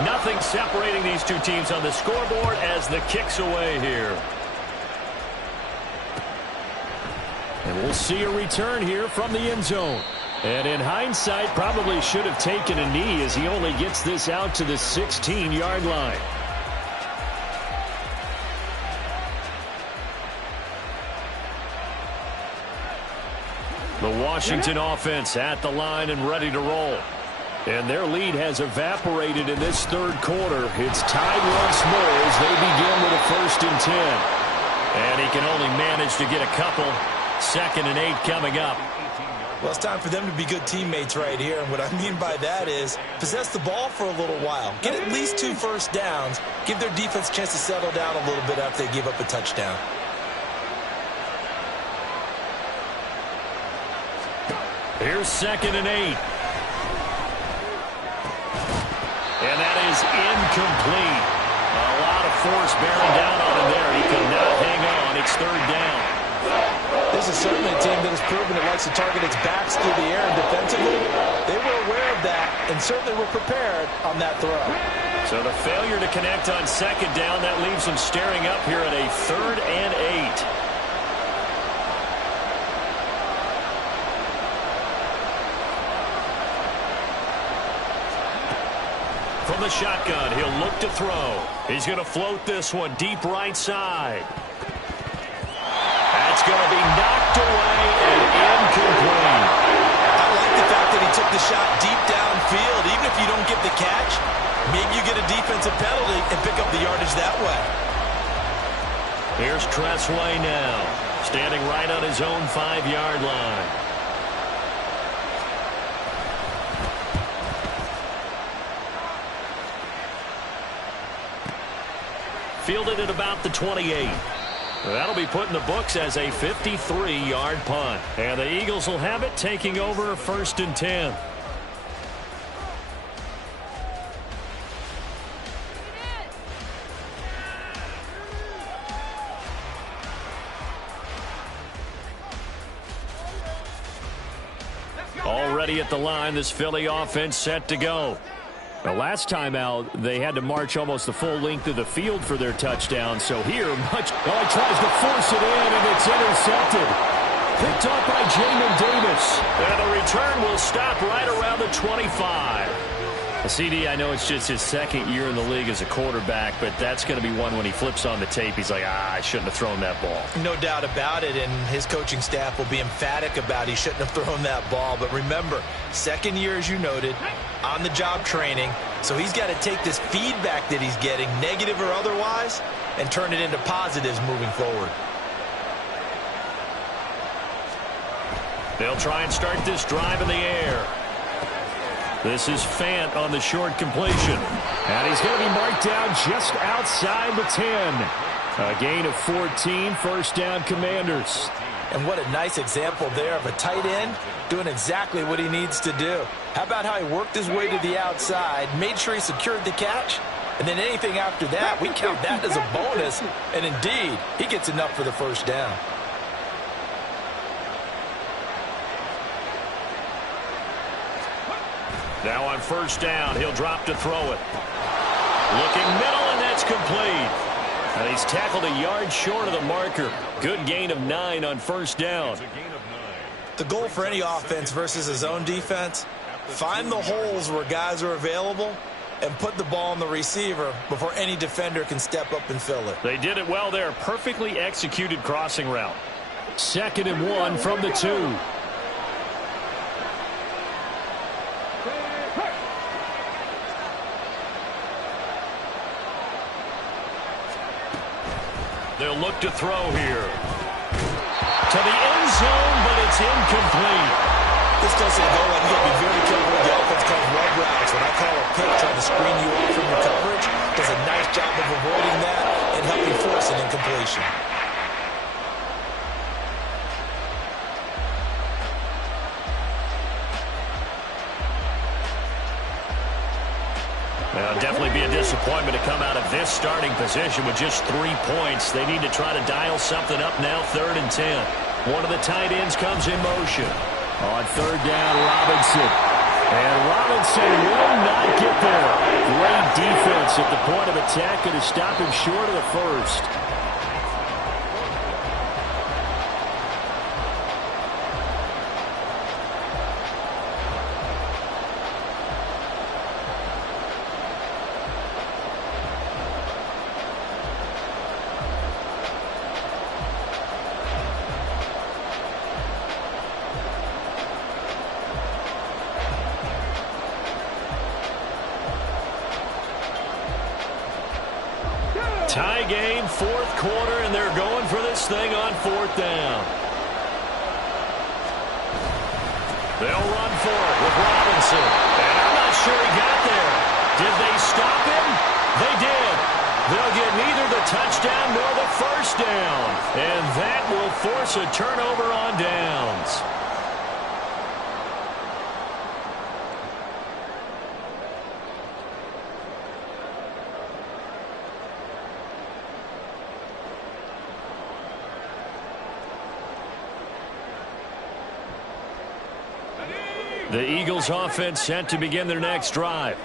13. Nothing separating these two teams on the scoreboard as the kick's away here. And we'll see a return here from the end zone. And in hindsight, probably should have taken a knee as he only gets this out to the 16-yard line. The Washington offense at the line and ready to roll. And their lead has evaporated in this 3rd quarter. It's tied once more as they begin with a 1st and 10. And he can only manage to get a couple. 2nd and 8 coming up. Well, it's time for them to be good teammates right here. And what I mean by that is possess the ball for a little while. Get at least 2 first downs. Give their defense a chance to settle down a little bit after they give up a touchdown. Here's 2nd and 8. And that is incomplete. A lot of force bearing down on him there. He could not hang on. It's 3rd down. This is certainly a team that has proven it likes to target its backs through the air, and defensively, they were aware of that and certainly were prepared on that throw. So the failure to connect on 2nd down, that leaves them staring up here at a 3rd and 8. From the shotgun, he'll look to throw. He's going to float this one deep right side. That's going to be knocked away and incomplete. I like the fact that he took the shot deep downfield. Even if you don't get the catch, maybe you get a defensive penalty and pick up the yardage that way. Here's Tressway now, standing right on his own 5-yard line. Fielded at about the 28. That'll be put in the books as a 53-yard punt. And the Eagles will have it, taking over 1st and 10. Already at the line, this Philly offense set to go. The last time out, they had to march almost the full length of the field for their touchdown. So here, he tries to force it in, and it's intercepted. Picked up by Jamin Davis. And the return will stop right around the 25. CD, I know it's just his 2nd year in the league as a quarterback, but that's going to be one when he flips on the tape. He's like, I shouldn't have thrown that ball. No doubt about it, and his coaching staff will be emphatic about he shouldn't have thrown that ball. But remember, 2nd year, as you noted, on-the-job training. So he's got to take this feedback that he's getting, negative or otherwise, and turn it into positives moving forward. They'll try and start this drive in the air. This is Fant on the short completion. And he's going to be marked down just outside the 10. A gain of 14, first down Commanders. And what a nice example there of a tight end doing exactly what he needs to do. How about how he worked his way to the outside, made sure he secured the catch, and then anything after that, we count that as a bonus. And indeed, he gets enough for the first down. Now on first down, he'll drop to throw it. Looking middle, and that's complete. And he's tackled a yard short of the marker. Good gain of 9 on first down. The goal for any offense versus his own defense, find the holes where guys are available and put the ball on the receiver before any defender can step up and fill it. They did it well there. Perfectly executed crossing route. 2nd and 1 from the 2. They'll look to throw here. To the end zone, but it's incomplete. This doesn't go, and you got to be very careful with the offense calls rub routes. When I call a pick trying to screen you off from your coverage, does a nice job of avoiding that and helping force an incompletion. Well, definitely be a disappointment to come out of this starting position with just 3 points. They need to try to dial something up now, 3rd and 10. One of the tight ends comes in motion. On 3rd down, Robinson. And Robinson will not get there. Great defense at the point of attack, and to stop him short of the first. Tie game, 4th quarter, and they're going for this thing on 4th down. They'll run for it with Robinson. And I'm not sure he got there. Did they stop him? They did. They'll get neither the touchdown nor the first down. And that will force a turnover on downs. The Eagles offense set to begin their next drive.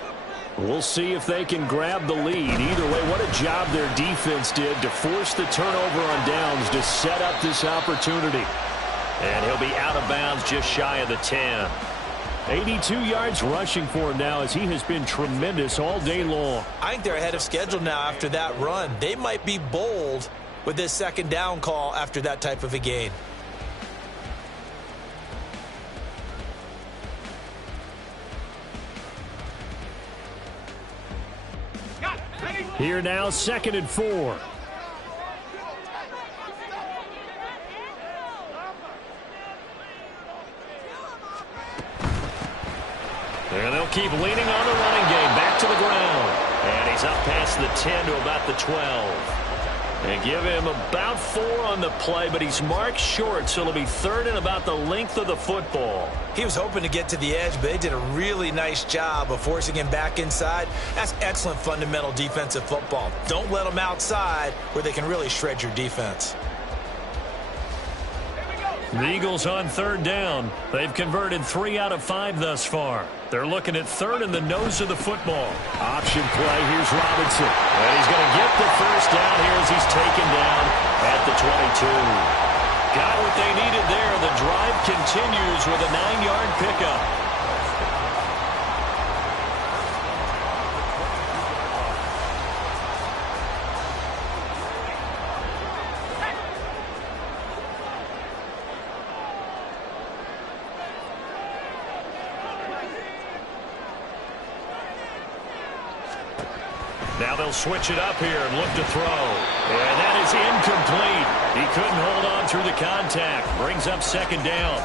We'll see if they can grab the lead. Either way, what a job their defense did to force the turnover on downs to set up this opportunity. And he'll be out of bounds just shy of the 10. 82 yards rushing for him now as he has been tremendous all day long. I think they're ahead of schedule now after that run. They might be bold with this 2nd down call after that type of a gain. Here now, 2nd and 4. And they'll keep leaning on the running game. Back to the ground. And he's up past the 10 to about the 12. They give him about 4 on the play, but he's marked short, so it'll be 3rd and about the length of the football. He was hoping to get to the edge, but they did a really nice job of forcing him back inside. That's excellent fundamental defensive football. Don't let them outside where they can really shred your defense. The Eagles on 3rd down. They've converted 3 out of 5 thus far. They're looking at 3rd in the nose of the football. Option play. Here's Robinson. And he's going to get the first down here as he's taken down at the 22. Got what they needed there. The drive continues with a 9-yard pickup. Now they'll switch it up here and look to throw. And that is incomplete. He couldn't hold on through the contact. Brings up 2nd down.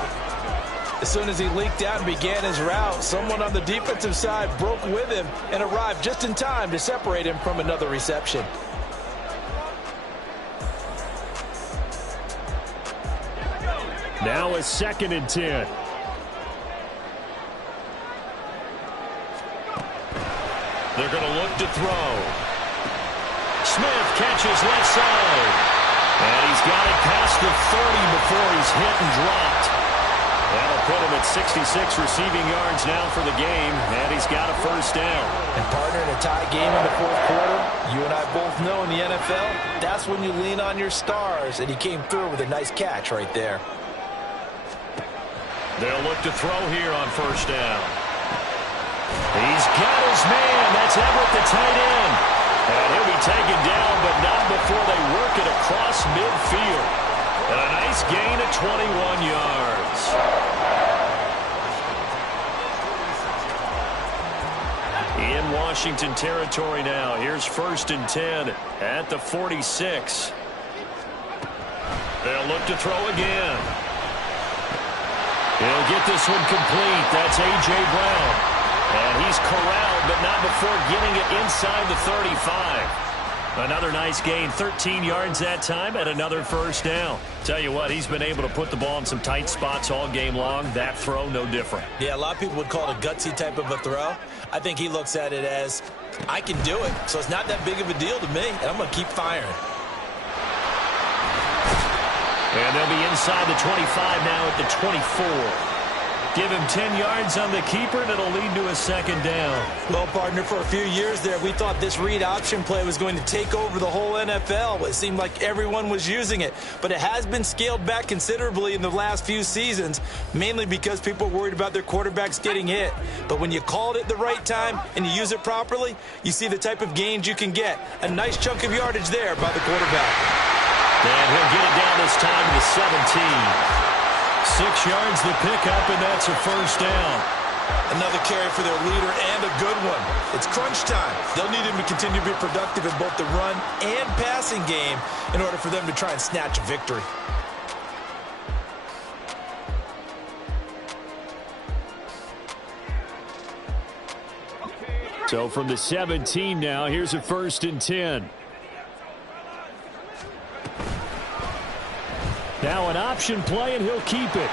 As soon as he leaked out and began his route, someone on the defensive side broke with him and arrived just in time to separate him from another reception. Now a 2nd and 10. They're going to look to throw. Smith catches left side. And he's got it past the 30 before he's hit and dropped. That'll put him at 66 receiving yards now for the game. And he's got a first down. And partner, in a tie game in the fourth quarter, you and I both know in the NFL, that's when you lean on your stars. And he came through with a nice catch right there. They'll look to throw here on first down. He's got his man. That's Everett, the tight end. And he'll be taken down, but not before they work it across midfield. And a nice gain of 21 yards. In Washington territory now. Here's 1st and 10 at the 46. They'll look to throw again. He'll get this one complete. That's A.J. Brown. And he's corralled, but not before getting it inside the 35. Another nice gain, 13 yards that time, and another first down. Tell you what, he's been able to put the ball in some tight spots all game long. That throw, no different. Yeah, a lot of people would call it a gutsy type of a throw. I think he looks at it as, I can do it, so it's not that big of a deal to me, and I'm going to keep firing. And they'll be inside the 25 now at the 24. Give him 10 yards on the keeper, and it'll lead to a second down. Well, partner, for a few years there, we thought this read option play was going to take over the whole NFL. It seemed like everyone was using it. But it has been scaled back considerably in the last few seasons, mainly because people are worried about their quarterbacks getting hit. But when you call it at the right time and you use it properly, you see the type of gains you can get. A nice chunk of yardage there by the quarterback. And he'll get it down this time to the 17. 6 yards the pickup, and that's a first down. Another carry for their leader, and a good one. It's crunch time. They'll need him to continue to be productive in both the run and passing game in order for them to try and snatch a victory. So from the 17 now, here's a 1st and 10. Now an option play, and he'll keep it.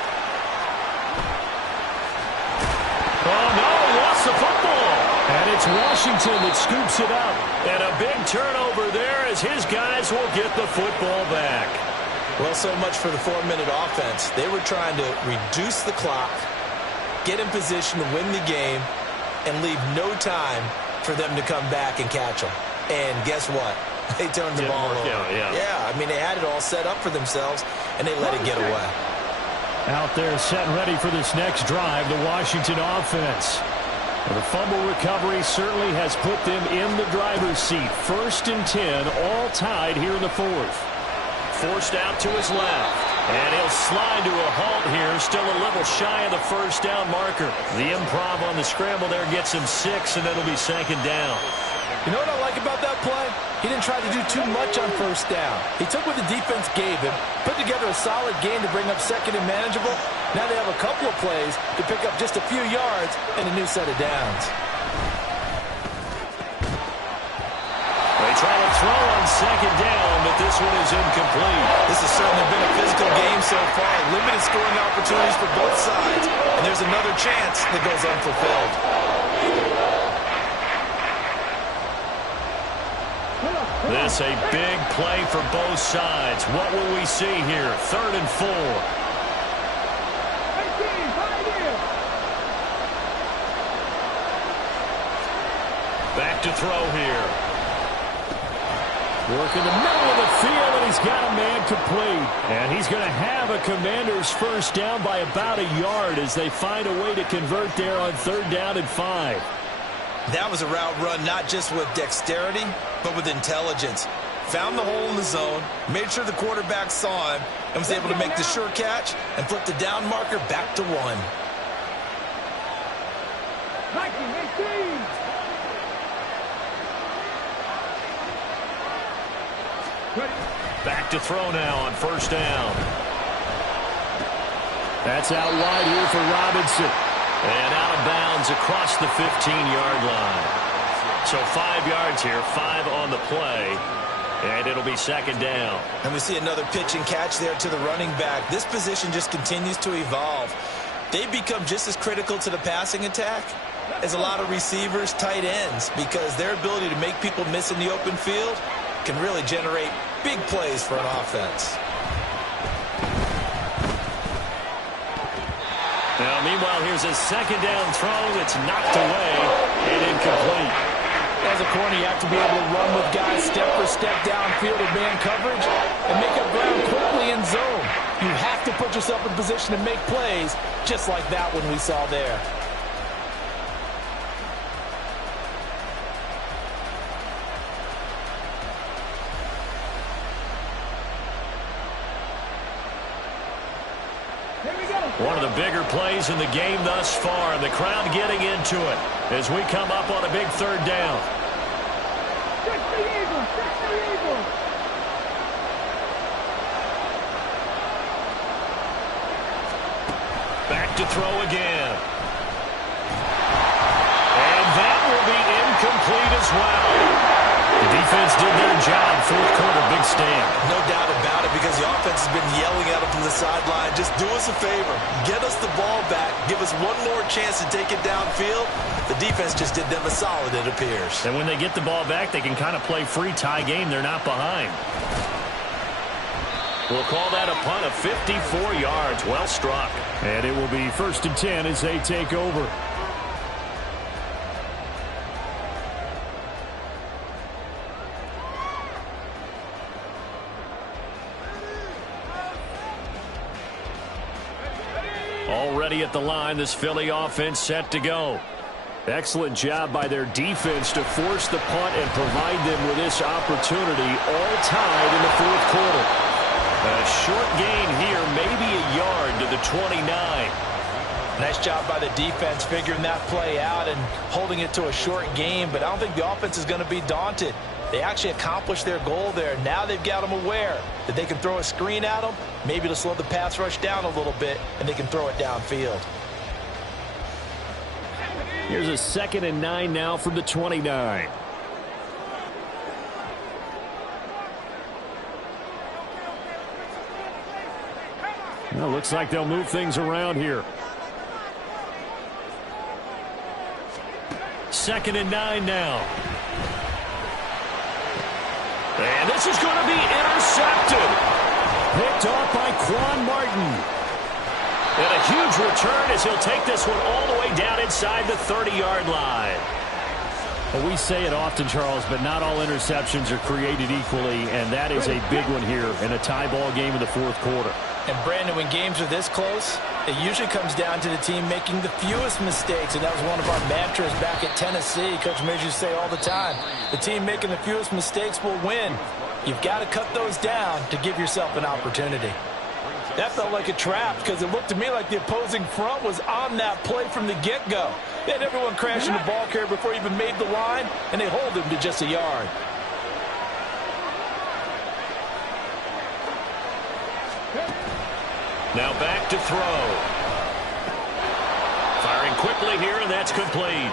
Oh, no, lost the football. And it's Washington that scoops it up. And a big turnover there as his guys will get the football back. Well, so much for the 4-minute offense. They were trying to reduce the clock, get in position to win the game, and leave no time for them to come back and catch them. And guess what? They turned the ball over. Yeah, I mean, they had it all set up for themselves, and they let it get away. Out there set and ready for this next drive, the Washington offense. Well, the fumble recovery certainly has put them in the driver's seat. 1st and 10, all tied here in the 4th. Forced out to his left. And he'll slide to a halt here, still a little shy of the first down marker. The improv on the scramble there gets him 6, and it'll be 2nd down. You know what I like about that play? He didn't try to do too much on first down. He took what the defense gave him, put together a solid gain to bring up 2nd and manageable. Now they have a couple of plays to pick up just a few yards and a new set of downs. They try to throw on 2nd down, but this one is incomplete. This has certainly been a physical game so far. Limited scoring opportunities for both sides. And there's another chance that goes unfulfilled. This a big play for both sides. What will we see here? 3rd and 4. Back to throw here. Work in the middle of the field, and he's got a man complete. And he's going to have a Commanders first down by about a yard as they find a way to convert there on 3rd down and 5. That was a route run not just with dexterity, but with intelligence. Found the hole in the zone, made sure the quarterback saw him, and was able to make the sure catch and flip the down marker back to 1. Back to throw now on 1st down. That's out wide here for Robinson. And out of bounds across the 15-yard line. So 5 yards here, 5 on the play. And it'll be second down. And we see another pitch and catch there to the running back. This position just continues to evolve. They've become just as critical to the passing attack as a lot of receivers, tight ends, because their ability to make people miss in the open field can really generate big plays for an offense. Now, meanwhile, here's a second down throw that's knocked away and incomplete. As a corner, you have to be able to run with guys step for step downfield in man coverage and make up ground quickly in zone. You have to put yourself in position to make plays, just like that one we saw there. One of the bigger plays in the game thus far, and the crowd getting into it as we come up on a big third down. Back to throw again. And that will be incomplete as well. The defense did their job. Fourth quarter, big stand. No doubt about it, because the offense has been yelling at them from the sideline. Just do us a favor. Get us the ball back. Give us one more chance to take it downfield. The defense just did them a solid, it appears. And when they get the ball back, they can kind of play free tie game. They're not behind. We'll call that a punt of 54 yards. Well struck. And it will be 1st and 10 as they take over. Already at the line, this Philly offense set to go. Excellent job by their defense to force the punt and provide them with this opportunity, all tied in the fourth quarter. A short gain here, maybe a yard to the 29. Nice job by the defense figuring that play out and holding it to a short game, but I don't think the offense is going to be daunted. They actually accomplished their goal there. Now they've got them aware that they can throw a screen at them, maybe to slow the pass rush down a little bit, and they can throw it downfield. Here's a 2nd and 9 now from the 29. Well, looks like they'll move things around here. 2nd and 9 now. And this is going to be intercepted. Picked off by Quan Martin. And a huge return as he'll take this one all the way down inside the 30-yard line. Well, we say it often, Charles, but not all interceptions are created equally, and that is a big one here in a tie ball game in the fourth quarter. And, Brandon, when games are this close, it usually comes down to the team making the fewest mistakes, and that was one of our mantras back at Tennessee. Coach Mears used to say all the time, the team making the fewest mistakes will win. You've got to cut those down to give yourself an opportunity. That felt like a trap because it looked to me like the opposing front was on that play from the get-go. They had everyone crashing the ball carrier before he even made the line, and they hold him to just a yard. Now back to throw. Firing quickly here, and that's complete.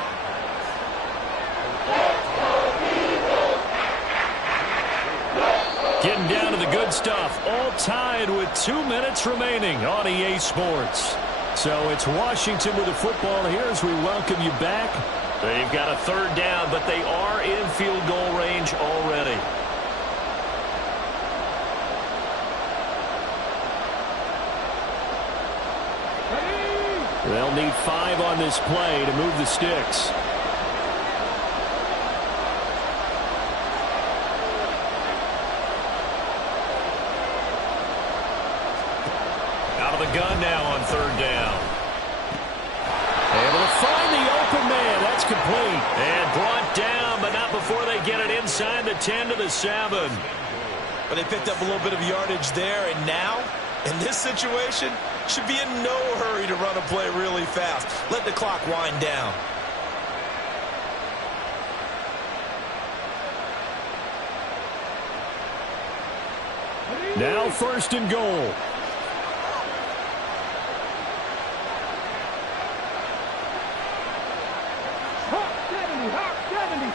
Getting down to the good stuff. All tied with 2 minutes remaining on EA Sports. So it's Washington with the football here as we welcome you back. They've got a 3rd down, but they are in field goal range already. They'll need 5 on this play to move the sticks. Out of the gun now on 3rd down. Able to find the open man. That's complete. And brought down, but not before they get it inside the 10 to the 7. But they picked up a little bit of yardage there, and now, in this situation, should be in no hurry to run a play really fast. Let the clock wind down. Now 1st and goal. 70.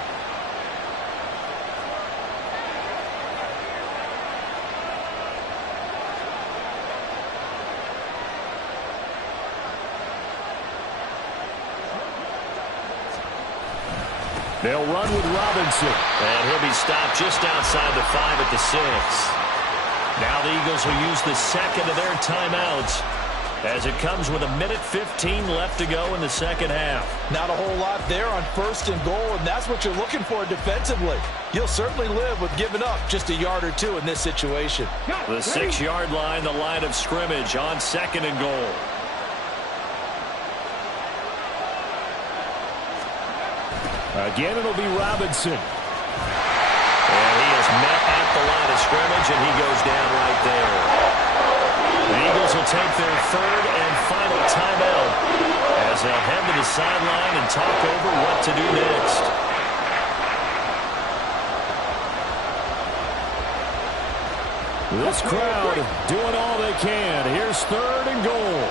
They'll run with Robinson. And he'll be stopped just outside the 5 at the 6. Now the Eagles will use the second of their timeouts as it comes with 1:15 left to go in the second half. Not a whole lot there on 1st and goal, and that's what you're looking for defensively. You'll certainly live with giving up just a yard or two in this situation. The 6-yard line, the line of scrimmage on 2nd and goal. Again, it'll be Robinson. And he is met at the line of scrimmage, and he goes down right there. The Eagles will take their 3rd and final timeout as they'll head to the sideline and talk over what to do next. This crowd doing all they can. Here's 3rd and goal.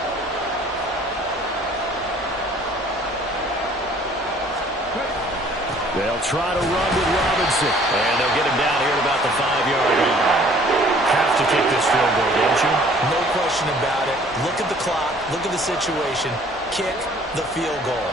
They'll try to run with Robinson. And they'll get him down here at about the 5-yard line. Have to kick this field goal, don't you? No question about it. Look at the clock. Look at the situation. Kick the field goal.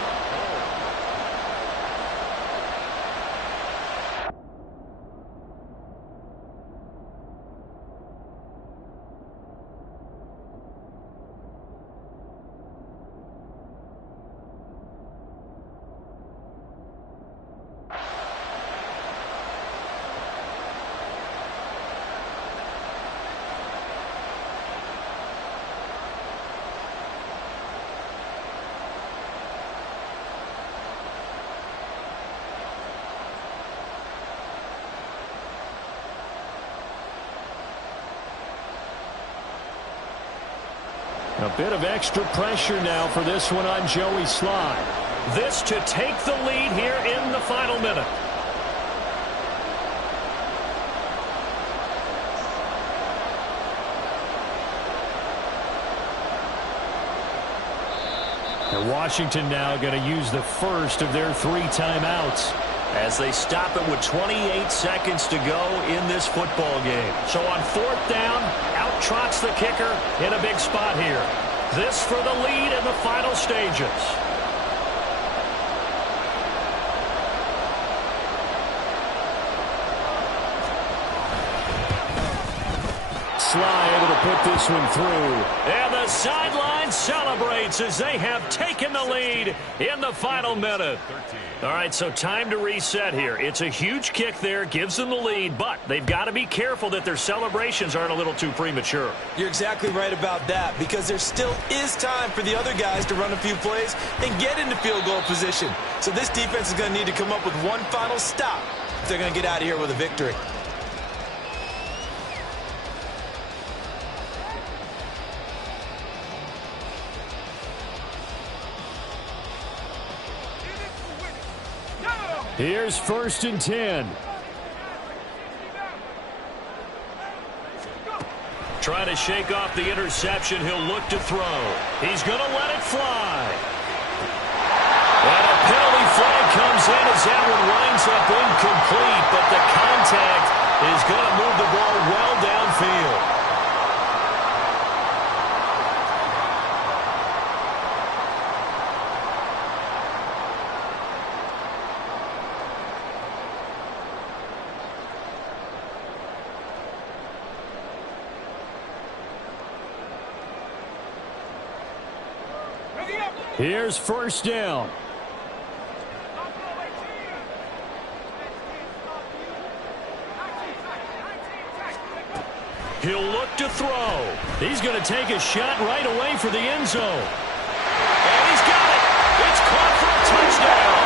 A bit of extra pressure now for this one on Joey Slye. This to take the lead here in the final minute. And Washington now going to use the first of their 3 timeouts as they stop it with 28 seconds to go in this football game. So on 4th down, out trots the kicker in a big spot here. This for the lead in the final stages. Slye able to put this one through. And the sideline celebrates as they have taken the lead in the final minute. All right, so time to reset here. It's a huge kick there, gives them the lead, but they've got to be careful that their celebrations aren't a little too premature. You're exactly right about that, because there still is time for the other guys to run a few plays and get into field goal position. So this defense is going to need to come up with one final stop if they're going to get out of here with a victory. Here's 1st and 10. Trying to shake off the interception. He'll look to throw. He's going to let it fly. And a penalty flag comes in as that one winds up incomplete, but the contact is going to move the ball well downfield. Here's 1st down. He'll look to throw. He's going to take a shot right away for the end zone. And he's got it. It's caught for a touchdown.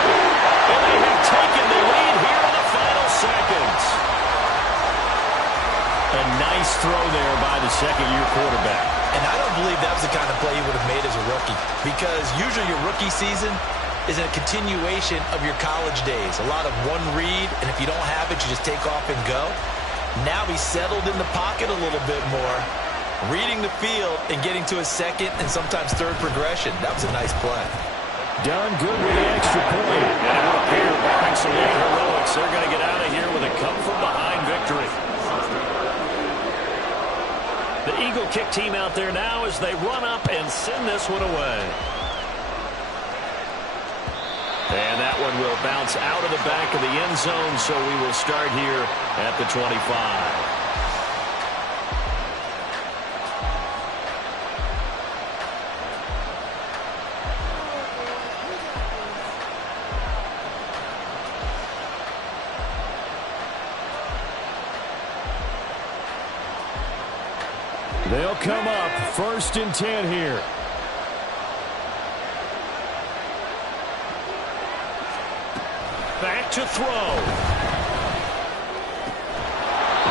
And they have taken the lead here in the final seconds. A nice throw there by the second-year quarterback. And I don't believe that was the kind of play he would have made as a rookie, because usually your rookie season is a continuation of your college days. A lot of one read, and if you don't have it, you just take off and go. Now he's settled in the pocket a little bit more, reading the field and getting to a 2nd and sometimes 3rd progression. That was a nice play. Done good with the extra point. And it will appear some late heroics. They're going to get out of here with a come-from-behind victory. The Eagle kick team out there now as they run up and send this one away. And that one will bounce out of the back of the end zone, so we will start here at the 25. They'll come up 1st and 10 here. Back to throw.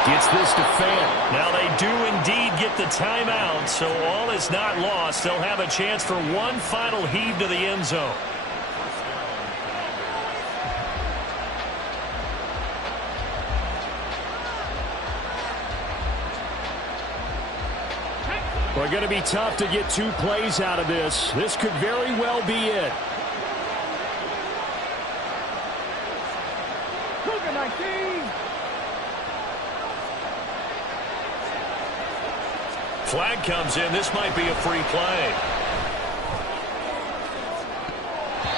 Gets this to Fant. Now they do indeed get the timeout, so all is not lost. They'll have a chance for one final heave to the end zone. Well, going to be tough to get 2 plays out of this. This could very well be it. Cougar 19. Flag comes in. This might be a free play.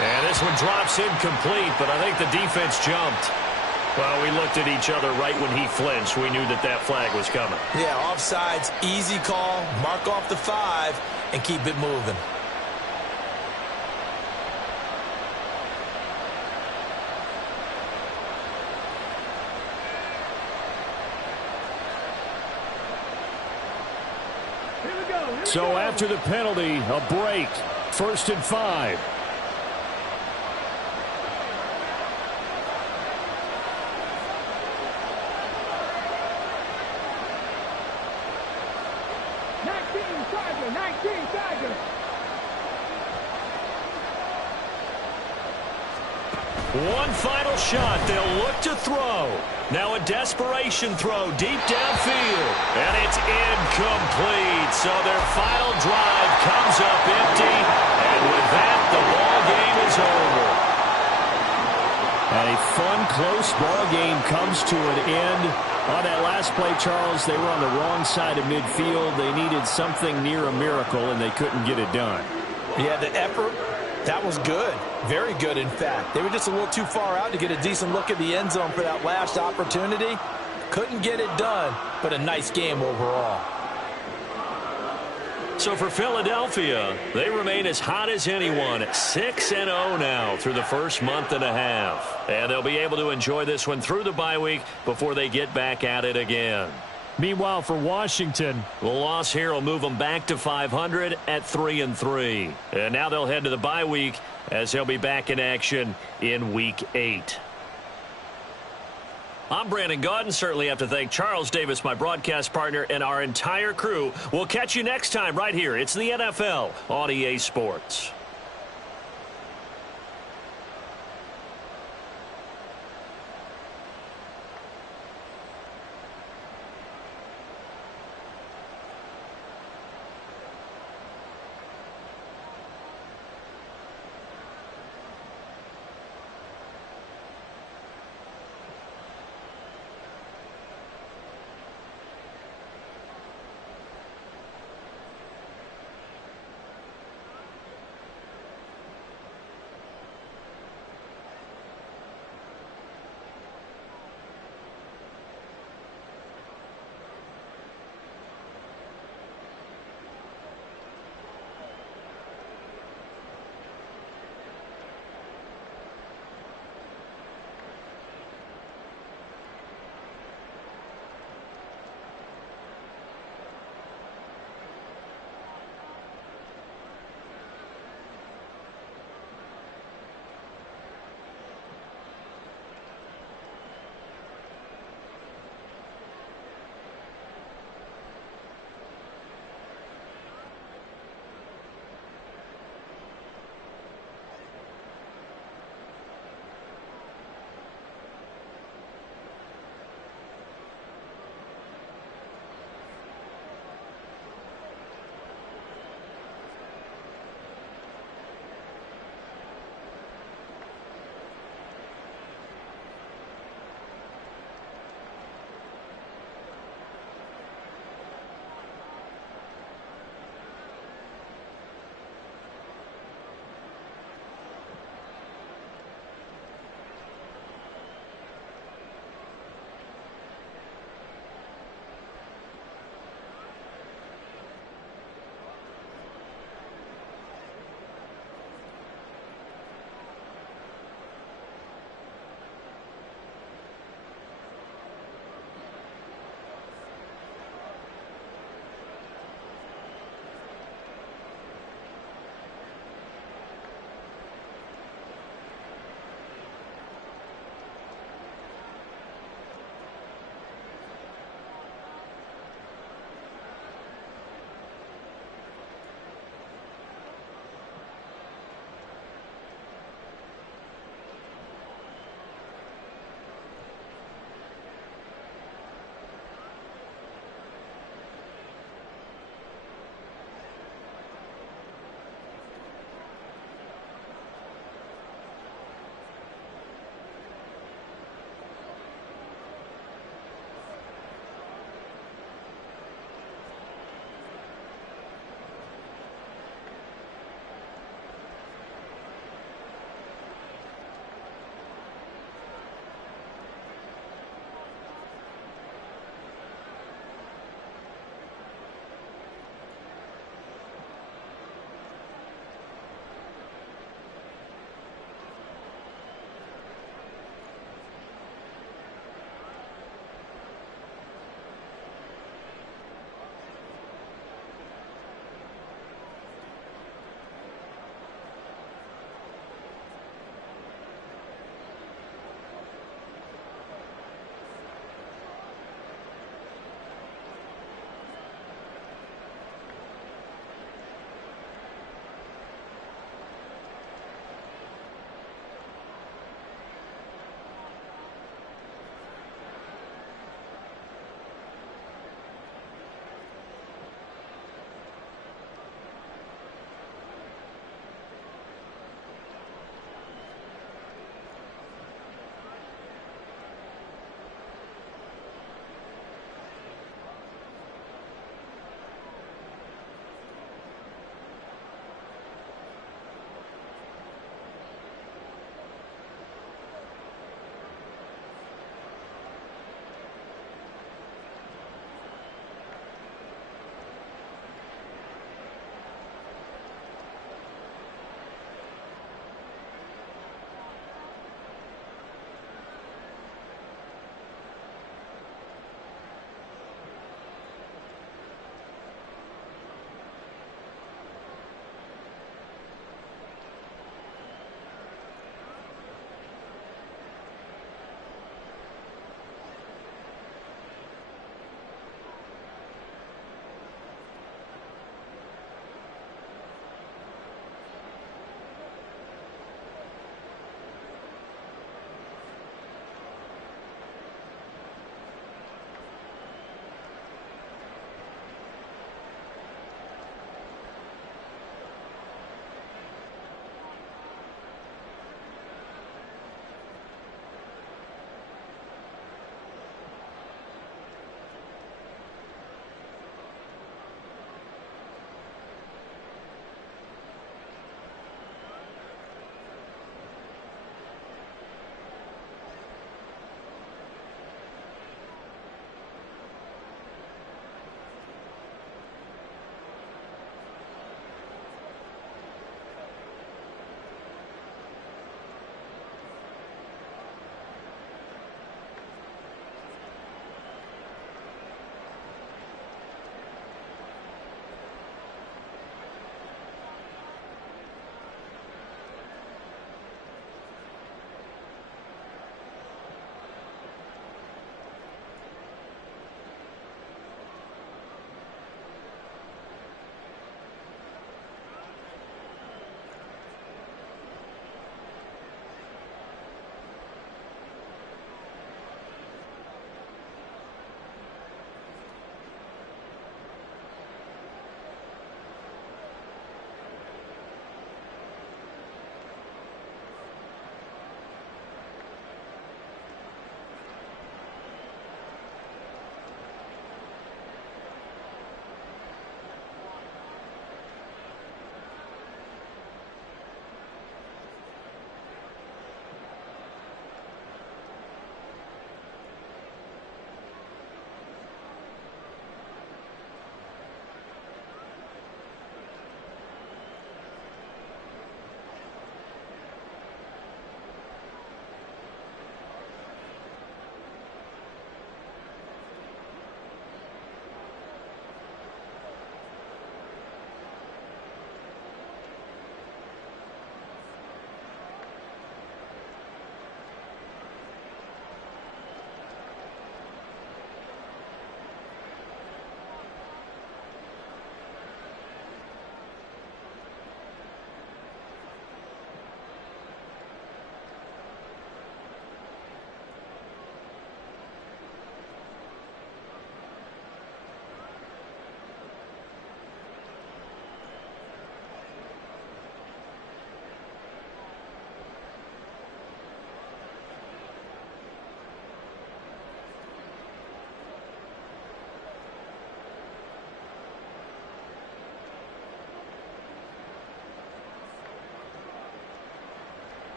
And this one drops incomplete, but I think the defense jumped. Well, we looked at each other right when he flinched. We knew that that flag was coming. Yeah, offsides, easy call. Mark off the 5 and keep it moving. So after the penalty, a break. 1st and 5. One final shot. They'll look to throw. Now a desperation throw deep downfield. And it's incomplete. So their final drive comes up empty. And with that, the ball game is over. And a fun, close ball game comes to an end. On that last play, Charles, they were on the wrong side of midfield. They needed something near a miracle, and they couldn't get it done. Yeah, the effort, that was good. Very good, in fact. They were just a little too far out to get a decent look at the end zone for that last opportunity. Couldn't get it done, but a nice game overall. So for Philadelphia, they remain as hot as anyone, 6-0 now through the first month and a half. And they'll be able to enjoy this one through the bye week before they get back at it again. Meanwhile, for Washington, the loss here will move them back to 500 at 3-3. And now they'll head to the bye week as they'll be back in action in Week 8. I'm Brandon Gaudin. Certainly have to thank Charles Davis, my broadcast partner, and our entire crew. We'll catch you next time right here. It's the NFL on EA Sports.